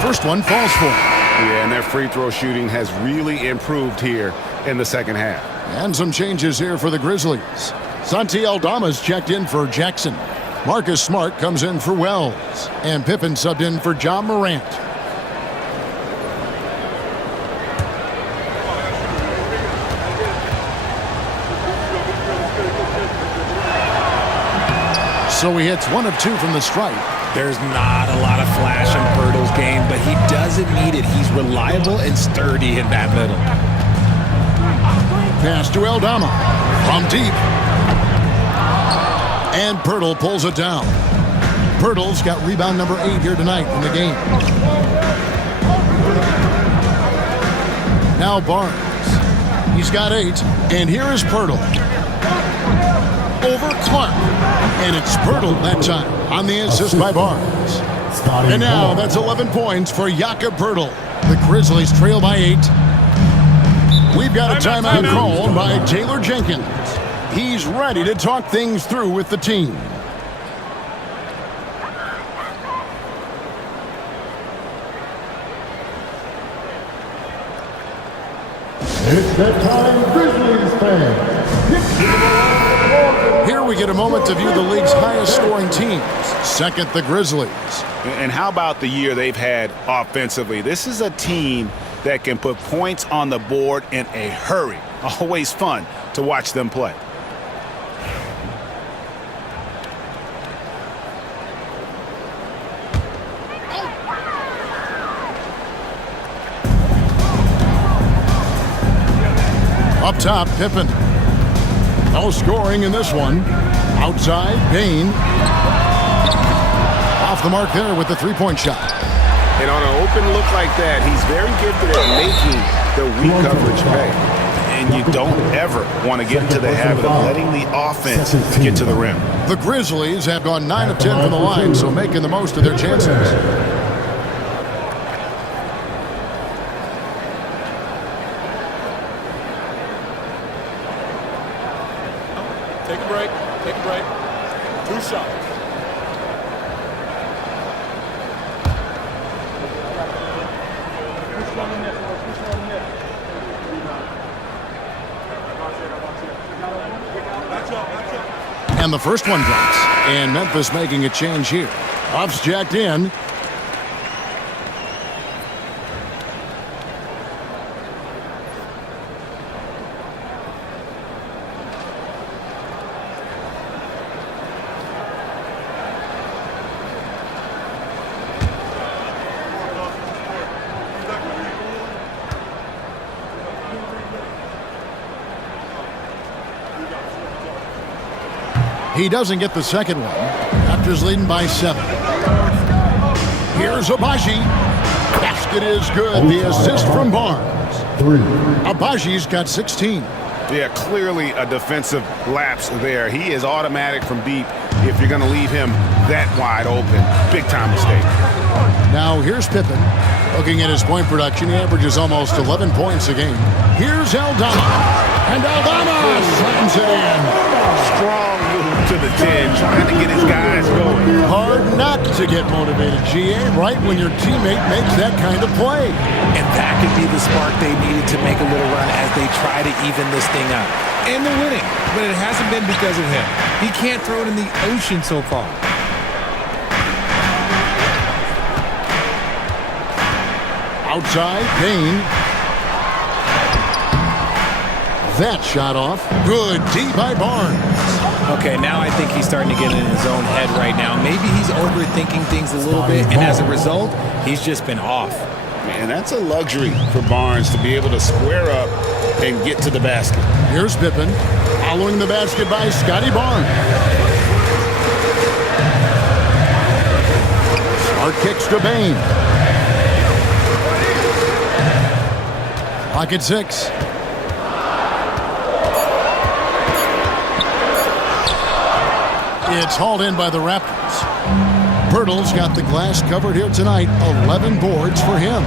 First one falls for. Yeah, and their free throw shooting has really improved here in the second half. And some changes here for the Grizzlies. Santi Aldama's checked in for Jackson. Marcus Smart comes in for Wells. And Pippen subbed in for John Morant. So he hits 1 of 2 from the stripe. There's not a lot of flash in Pirtle's game, but he doesn't need it. He's reliable and sturdy in that middle. Pass to Aldama from deep. And Pirtle pulls it down. Pirtle's got rebound number 8 here tonight in the game. Now Barnes. He's got 8. And here is Pirtle. Over Clark. And it's Pirtle that time on the assist by Barnes. And now that's 11 points for Jakob Pirtle. The Grizzlies trail by 8. We've got a timeout called by Taylor Jenkins. He's ready to talk things through with the team. It's that time, Grizzlies fans. Here we get a moment to view the league's highest scoring teams. Second, the Grizzlies. And how about the year they've had offensively? This is a team that can put points on the board in a hurry. Always fun to watch them play. Up top, Pippen. No scoring in this one. Outside, Payne. Off the mark there with the three-point shot. And on an open look like that, he's very gifted at making the weak coverage pay. And you don't ever want to get into the habit of letting the offense get to the rim. The Grizzlies have gone 9 of 10 from the line, so making the most of their chances. Take a break. Take a break. 2 shots. And the first one drops. And Memphis making a change here. Off's jacked in. He doesn't get the second one. Raptors leading by 7. Here's Abaji. Basket is good. The assist from Barnes. 3. Abaji's got 16. Yeah, clearly a defensive lapse there. He is automatic from deep if you're going to leave him that wide open. Big time mistake. Now here's Pippen. Looking at his point production, he averages almost 11 points a game. Here's Aldama. And Aldama slams it in. Strong move to the 10, trying to get his guys going. Hard not to get motivated, GA, right when your teammate makes that kind of play. And that could be the spark they needed to make a little run as they try to even this thing up. And they're winning, but it hasn't been because of him. He can't throw it in the ocean so far. Outside, Payne. That shot off. Good D by Barnes. Okay, now I think he's starting to get in his own head right now. Maybe he's overthinking things a little bit, and as a result, he's just been off. Man, that's a luxury for Barnes to be able to square up and get to the basket. Here's Pippen. Following the basket by Scotty Barnes. Smart kicks to Bane. Pocket 6. It's hauled in by the Raptors. Pirtle's got the glass covered here tonight. 11 boards for him.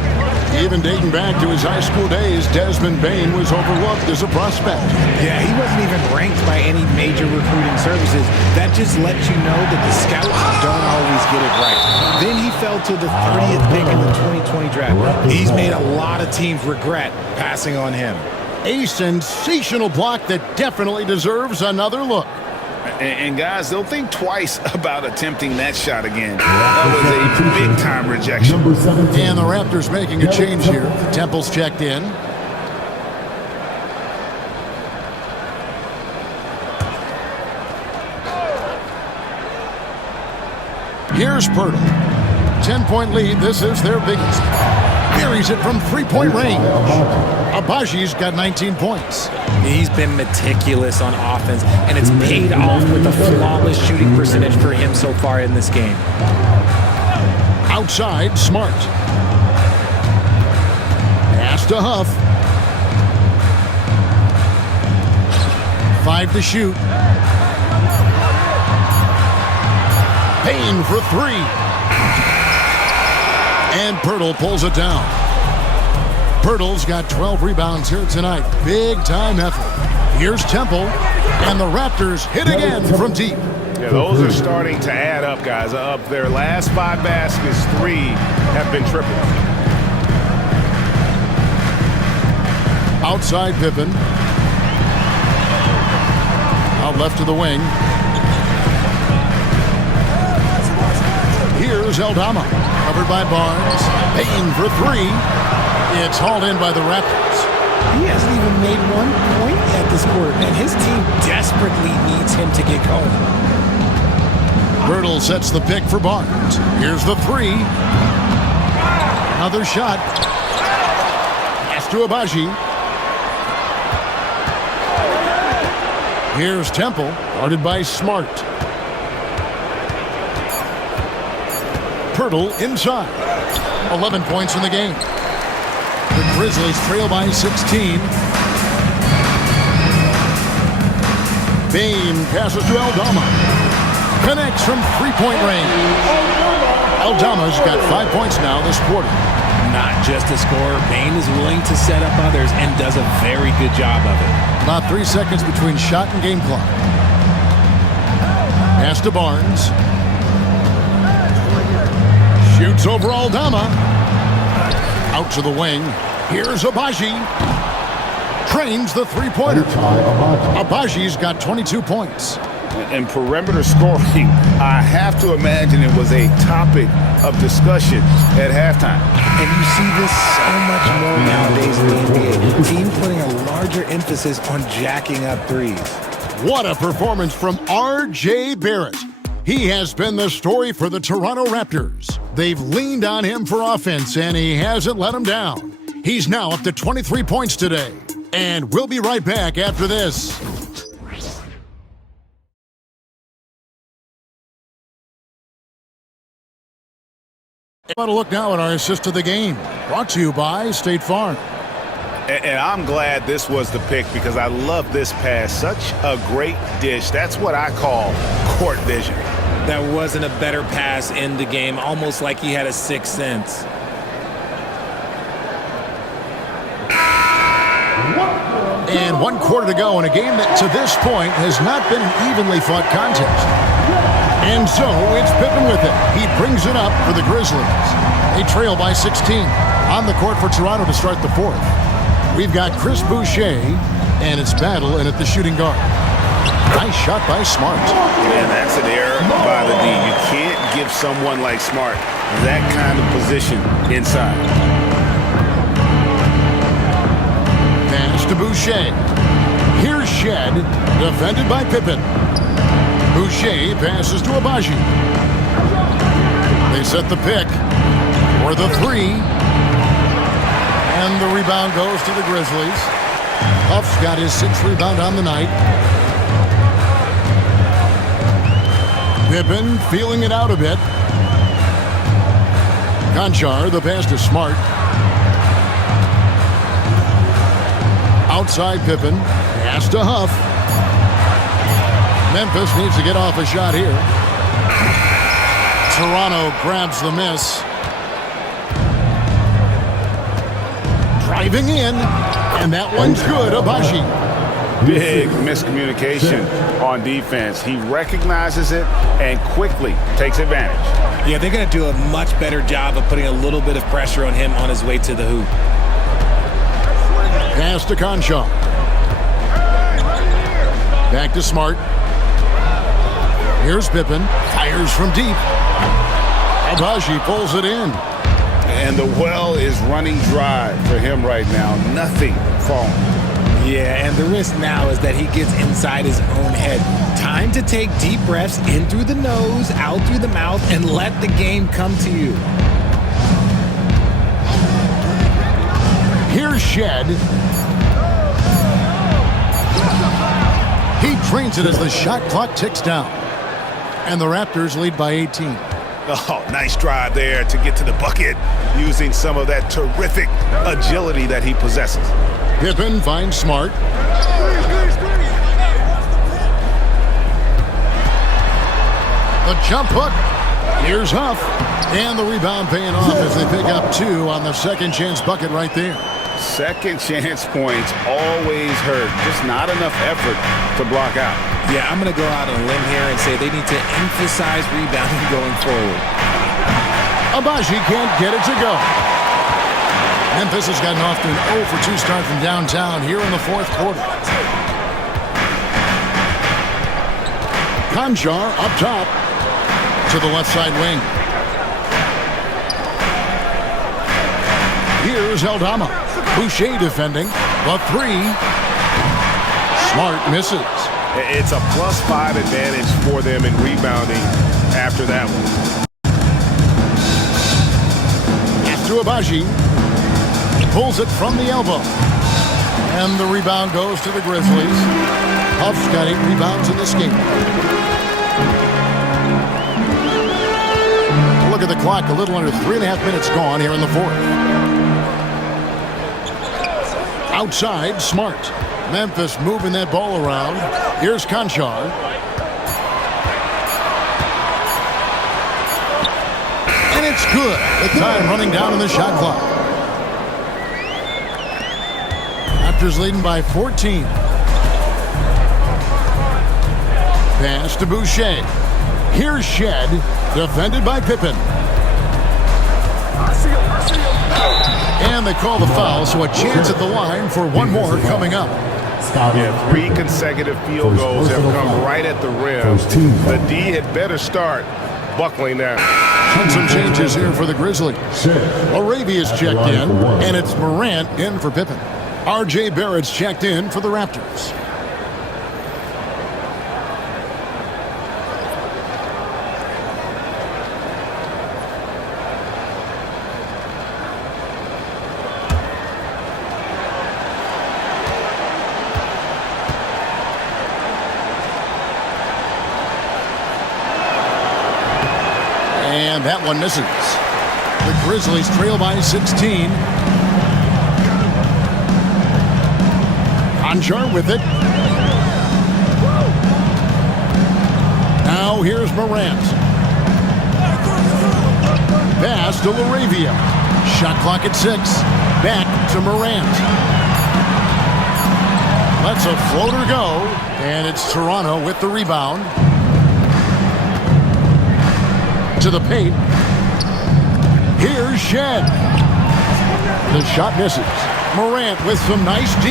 Even dating back to his high school days, Desmond Bane was overlooked as a prospect. Yeah, he wasn't even ranked by any major recruiting services. That just lets you know that the scouts don't always get it right. Then he fell to the 30th pick in the 2020 draft. He's made a lot of teams regret passing on him. A sensational block that definitely deserves another look. And guys, they'll think twice about attempting that shot again. That was a big-time rejection. And the Raptors making a change here. Temple's checked in. Here's Pirtle. 10-point lead. This is their biggest. Buries it from three-point range. Abaji's got 19 points. He's been meticulous on offense, and it's paid off with a flawless shooting percentage for him so far in this game. Outside, Smart. Pass to Huff. 5 to shoot. Payne for 3. And Pirtle pulls it down. Pirtle's got 12 rebounds here tonight. Big time effort. Here's Temple, and the Raptors hit again from deep. Yeah, those are starting to add up, guys. Of their last 5 baskets, 3 have been triple. Outside Pippen. Out left to the wing. Here's Aldama. Covered by Barnes. Payne for 3. It's hauled in by the Raptors. He hasn't even made 1 point at this quarter, and his team desperately needs him to get going. Birtle sets the pick for Barnes. Here's the 3. Another shot. Pass to Abaji. Here's Temple, guarded by Smart. Pirtle inside. 11 points in the game. The Grizzlies trail by 16. Bane passes to Aldama. Connects from three-point range. Aldama's got 5 points now this quarter. Not just a scorer, Bane is willing to set up others and does a very good job of it. About 3 seconds between shot and game clock. Pass to Barnes. Shoots over Aldama. Out to the wing. Here's Abaji. Trains the three-pointer. Abaji's got 22 points. And perimeter scoring, I have to imagine it was a topic of discussion at halftime. And you see this so much more nowadays in the NBA. Team putting a larger emphasis on jacking up threes. What a performance from R.J. Barrett. He has been the story for the Toronto Raptors. They've leaned on him for offense, and he hasn't let them down. He's now up to 23 points today. And we'll be right back after this. Want to look now at our assist of the game. Brought to you by State Farm. And I'm glad this was the pick because I love this pass. Such a great dish. That's what I call court vision. There wasn't a better pass in the game, almost like he had a sixth sense. And 1 quarter to go in a game that to this point has not been an evenly fought contest. And so it's Pippen with it. He brings it up for the Grizzlies. They trail by 16. On the court for Toronto to start the 4th. We've got Chris Boucher, and it's battle in at the shooting guard. Nice shot by Smart. And that's an error by the D. You can't give someone like Smart that kind of position inside. Pass to Boucher. Here's Shed, defended by Pippen. Boucher passes to Abaji. They set the pick for the 3. And the rebound goes to the Grizzlies. Huff's got his 6th rebound on the night. Pippen feeling it out a bit. Conchar, the pass to Smart. Outside Pippen. Pass to Huff. Memphis needs to get off a shot here. Toronto grabs the miss. Driving in, and that one's good. Abaji. Big miscommunication on defense. He recognizes it and quickly takes advantage. Yeah, they're going to do a much better job of putting a little bit of pressure on him on his way to the hoop. Pass to Conchar. Back to Smart. Here's Pippen. Fires from deep. Abaji pulls it in. And the well is running dry for him right now. Nothing falling. Yeah, and the risk now is that he gets inside his own head. Time to take deep breaths in through the nose, out through the mouth, and let the game come to you. Here's Shed. He drains it as the shot clock ticks down. And the Raptors lead by 18. Oh, nice drive there to get to the bucket using some of that terrific agility that he possesses. Pippen finds Smart. The jump hook. Here's Huff. And the rebound paying off as they pick up 2 on the second chance bucket right there. Second chance points always hurt. Just not enough effort to block out. Yeah, I'm going to go out on a limb here and say they need to emphasize rebounding going forward. Abaji can't get it to go. Memphis has gotten off to an 0 for 2 start from downtown here in the fourth quarter. Conjar up top to the left side wing. Here's Eldama. Boucher defending. The 3. Smart misses. It's a +5 advantage for them in rebounding after that one. To Abaji. Pulls it from the elbow. And the rebound goes to the Grizzlies. Huff's got 8 rebounds in this game. Look at the clock. A little under 3.5 minutes gone here in the fourth. Outside, Smart. Memphis moving that ball around. Here's Conchar. And it's good. The time running down in the shot clock. Raptors leading by 14. Pass to Boucher. Here's Shed. Defended by Pippen. And they call the foul, so a chance at the line for one more coming up. Yeah, 3 consecutive field goals have come right at the rim. The D had better start buckling down. And some changes here for the Grizzlies. Arabia's checked in, and it's Morant in for Pippen. R.J. Barrett's checked in for the Raptors. And that one misses. The Grizzlies trail by 16. Conjar with it. Now here's Morant. Pass to Laravia. Shot clock at 6. Back to Morant. Lets a floater go. And it's Toronto with the rebound. To the paint. Here's Shed. The shot misses. Morant with some nice D.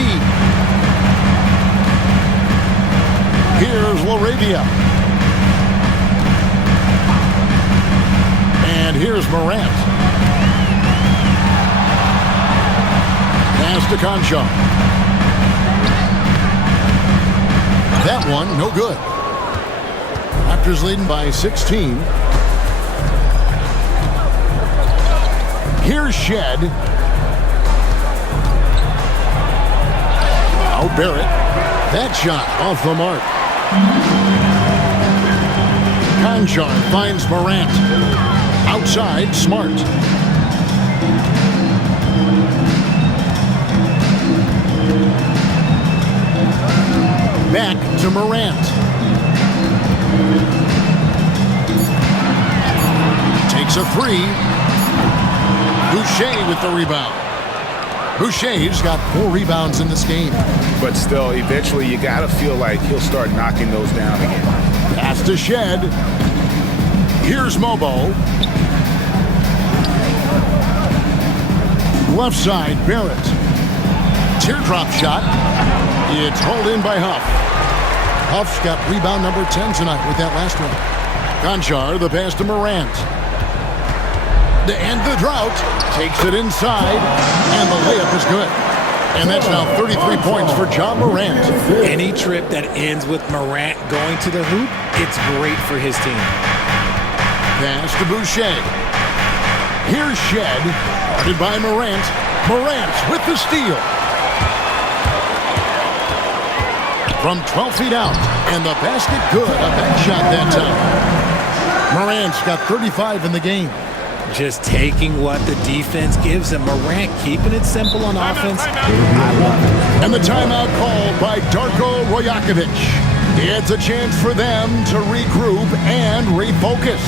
Here's Laravia. And here's Morant. Pass to Conchar. That one, no good. Raptors leading by 16. Here's Shed. Now Barrett. That shot off the mark. Conchar finds Morant. Outside, Smart. Back to Morant. Takes a 3. Boucher with the rebound. Boucher's got 4 rebounds in this game. But still, eventually you got to feel like he'll start knocking those down again. Pass to Shed. Here's Mobo. Left side, Barrett. Teardrop shot. It's hauled in by Huff. Huff's got rebound number 10 tonight with that last one. Conchar, the pass to Morant. To end the drought, takes it inside, and the layup is good. And that's now 33 points for John Morant. Any trip that ends with Morant going to the hoop, it's great for his team. Pass to Boucher. Here's Shed, guarded by Morant. Morant with the steal. From 12 feet out, and the basket good. A back shot that time. Morant's got 35 in the game. Just taking what the defense gives him. Morant keeping it simple on offense. I love it. And the timeout called by Darko Rajakovic. It's a chance for them to regroup and refocus.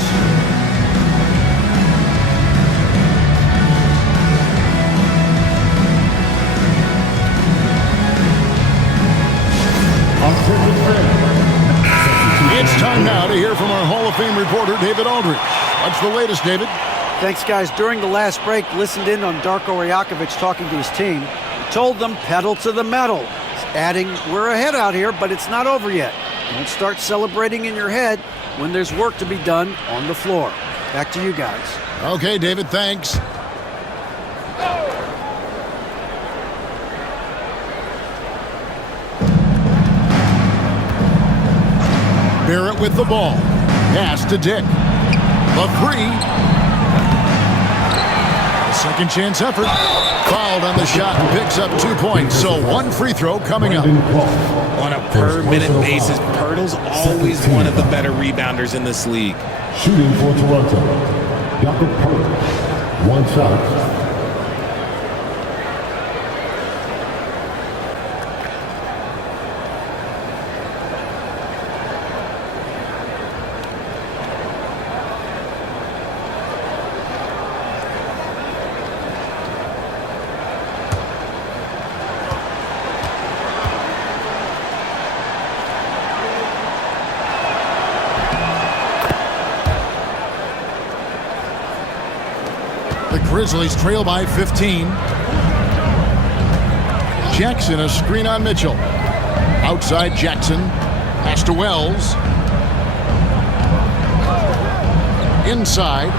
It's time now to hear from our Hall of Fame reporter, David Aldridge. What's the latest, David? Thanks, guys. During the last break, listened in on Darko Rajakovic talking to his team. Told them pedal to the metal. Adding, we're ahead out here, but it's not over yet. Don't start celebrating in your head when there's work to be done on the floor. Back to you guys. Okay, David, thanks. Barrett with the ball. Pass to Dick. The three. Second chance effort. Fouled on the shot and picks up 2 points. So one free throw coming up. On a per-minute basis, Pirtle's always one of the better rebounders in this league. Shooting for Toronto, Jakob Poeltl. One shot. Grizzlies trail by 15. Jackson, a screen on Mitchell. Outside Jackson. Pass to Wells. Inside.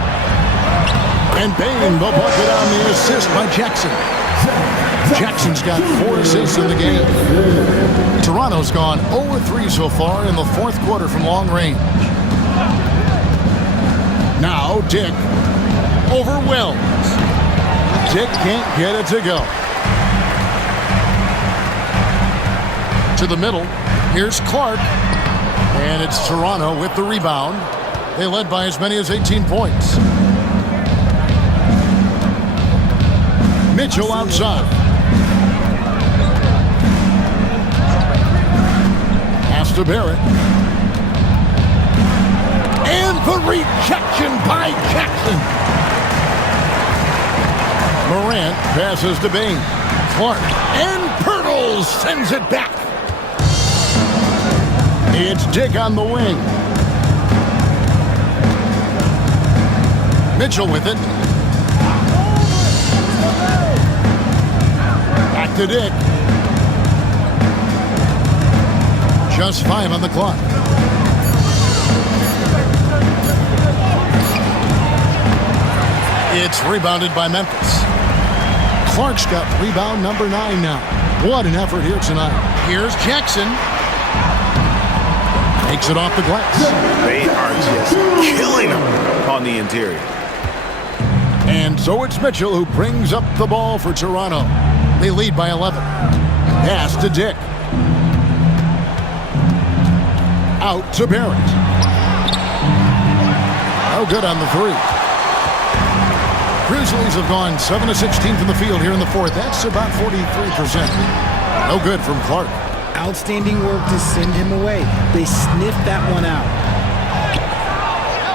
And bang, the bucket on the assist by Jackson. Jackson's got 4 assists in the game. Toronto's gone 0-3 so far in the fourth quarter from long range. Now Dick over Wells. Dick can't get it to go. To the middle. Here's Clark. And it's Toronto with the rebound. They led by as many as 18 points. Mitchell outside. Pass to Barrett. And the rejection by Jackson. Morant passes to Bain. Clark. And Pirtle sends it back. It's Dick on the wing. Mitchell with it. Back to Dick. Just 5 on the clock. It's rebounded by Memphis. Clark's got rebound number 9 now. What an effort here tonight. Here's Jackson. Takes it off the glass. They are just killing him on the interior. And so it's Mitchell who brings up the ball for Toronto. They lead by 11. Pass to Dick. Out to Barrett. No good on the 3. Grizzlies have gone 7 of 16 from the field here in the fourth. That's about 43%. No good from Clark. Outstanding work to send him away. They sniffed that one out.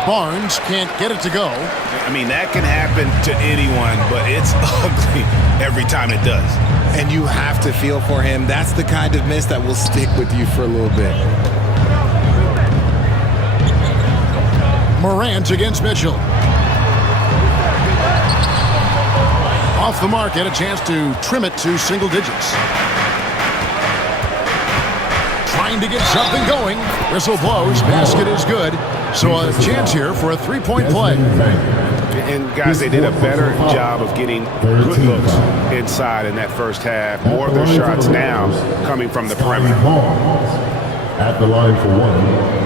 Barnes can't get it to go. I mean, that can happen to anyone, but it's ugly every time it does. And you have to feel for him. That's the kind of miss that will stick with you for a little bit. Morant against Mitchell. Off the mark, had a chance to trim it to single digits. Trying to get something going. Whistle blows. Basket is good. So a chance here for a 3-point play. And guys, they did a better job of getting good looks inside in that first half. More of their shots now coming from the perimeter. At the line for one.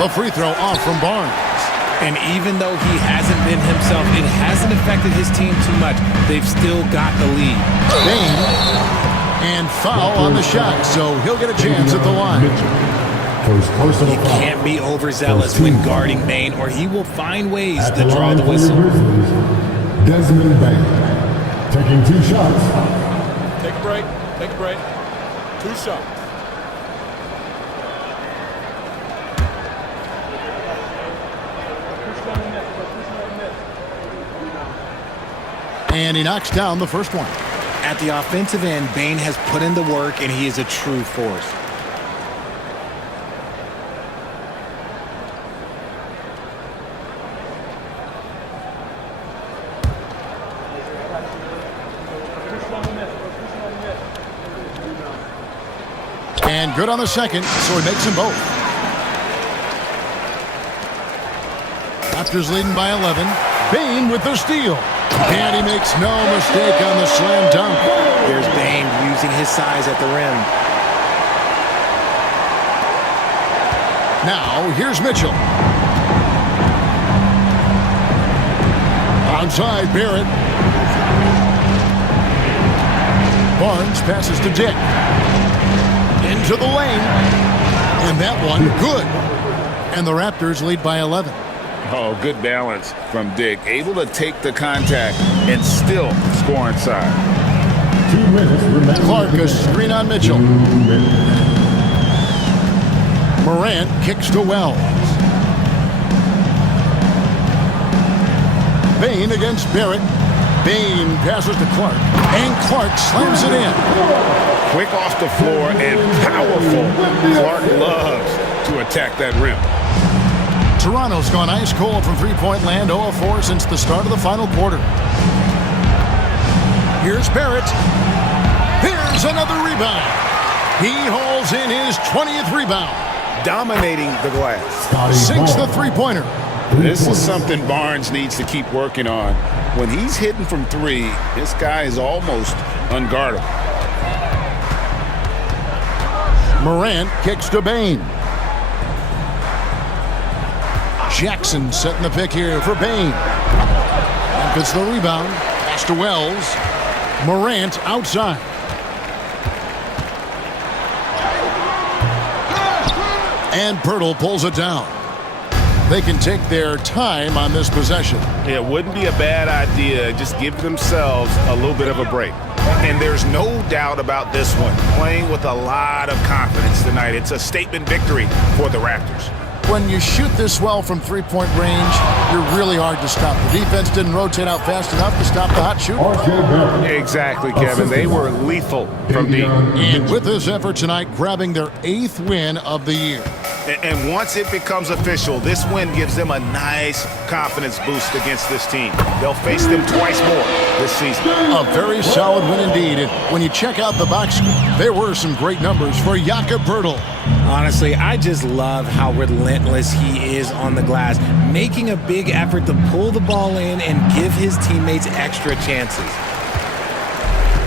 The free throw off from Barnes. And even though he hasn't been himself, it hasn't affected his team too much. They've still got the lead. Bane, and foul on the shot, so he'll get a chance at the line. He can't be overzealous when guarding Bane, or he will find ways to draw the whistle. Desmond Bane, taking 2 shots. Take a break. Take a break. 2 shots. And he knocks down the first one. At the offensive end, Bane has put in the work, and he is a true force. And good on the second, so he makes them both. Raptors leading by 11. Bane with the steal. And he makes no mistake on the slam dunk. There's Bane using his size at the rim. Now, here's Mitchell. Onside, Barrett. Barnes passes to Dick. Into the lane. And that one, good. And the Raptors lead by 11. Oh, good balance from Dick. Able to take the contact and still score inside. 2 minutes remaining. Clark, a screen on Mitchell. Morant kicks to Wells. Bane against Barrett. Bane passes to Clark. And Clark slams it in. Quick off the floor and powerful. Clark loves to attack that rim. Toronto's gone ice cold from three-point land, 0-4 since the start of the final quarter. Here's Barrett. Here's another rebound. He hauls in his 20th rebound. Dominating the glass. Sinks the three-pointer. This is something Barnes needs to keep working on. When he's hitting from 3, this guy is almost unguardable. Morant kicks to Bane. Jackson setting the pick here for Bane. And gets the rebound. Pass to Wells. Morant outside. And Pirtle pulls it down. They can take their time on this possession. It wouldn't be a bad idea. Just give themselves a little bit of a break. And there's no doubt about this one. Playing with a lot of confidence tonight. It's a statement victory for the Raptors. When you shoot this well from three-point range, you're really hard to stop. The defense didn't rotate out fast enough to stop the hot shooter. Exactly, Kevin. They were lethal from deep. And with this effort tonight, grabbing their 8th win of the year. And once it becomes official, this win gives them a nice confidence boost against this team. They'll face them twice more this season. A very solid win indeed. And when you check out the box score, there were some great numbers for Jakob Poeltl. Honestly, I just love how relentless he is on the glass, making a big effort to pull the ball in and give his teammates extra chances.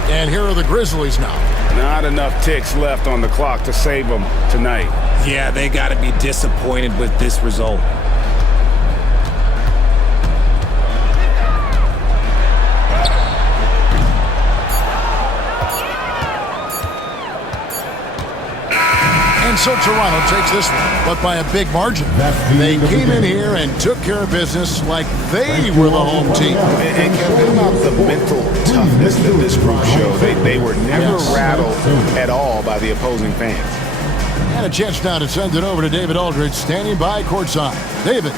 And here are the Grizzlies now. Not enough ticks left on the clock to save them tonight. Yeah, they got to be disappointed with this result. And so Toronto takes this one, but by a big margin. They came in here and took care of business like they were the home team. And Kevin, about the mental toughness that this group showed. They were never rattled at all by the opposing fans. And a chance now to send it over to David Aldridge, standing by courtside. David.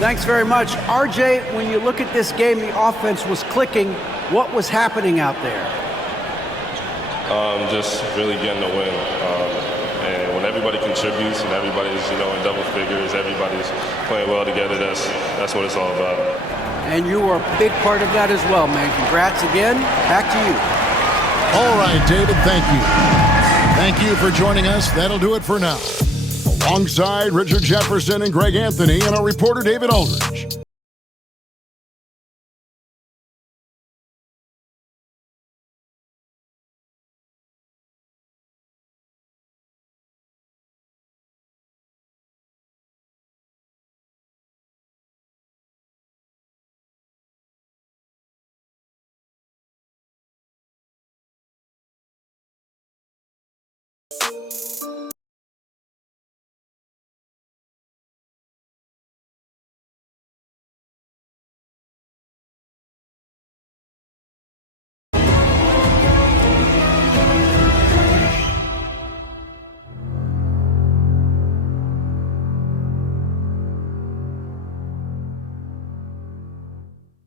Thanks very much. RJ, when you look at this game, the offense was clicking. What was happening out there? Just really getting the win. And when everybody everybody contributes and everybody's, in double figures, everybody's playing well together, that's what it's all about. And you are a big part of that as well, man. Congrats again. Back to you. All right, David, thank you. Thank you for joining us. That'll do it for now. Alongside Richard Jefferson and Greg Anthony and our reporter David Aldridge.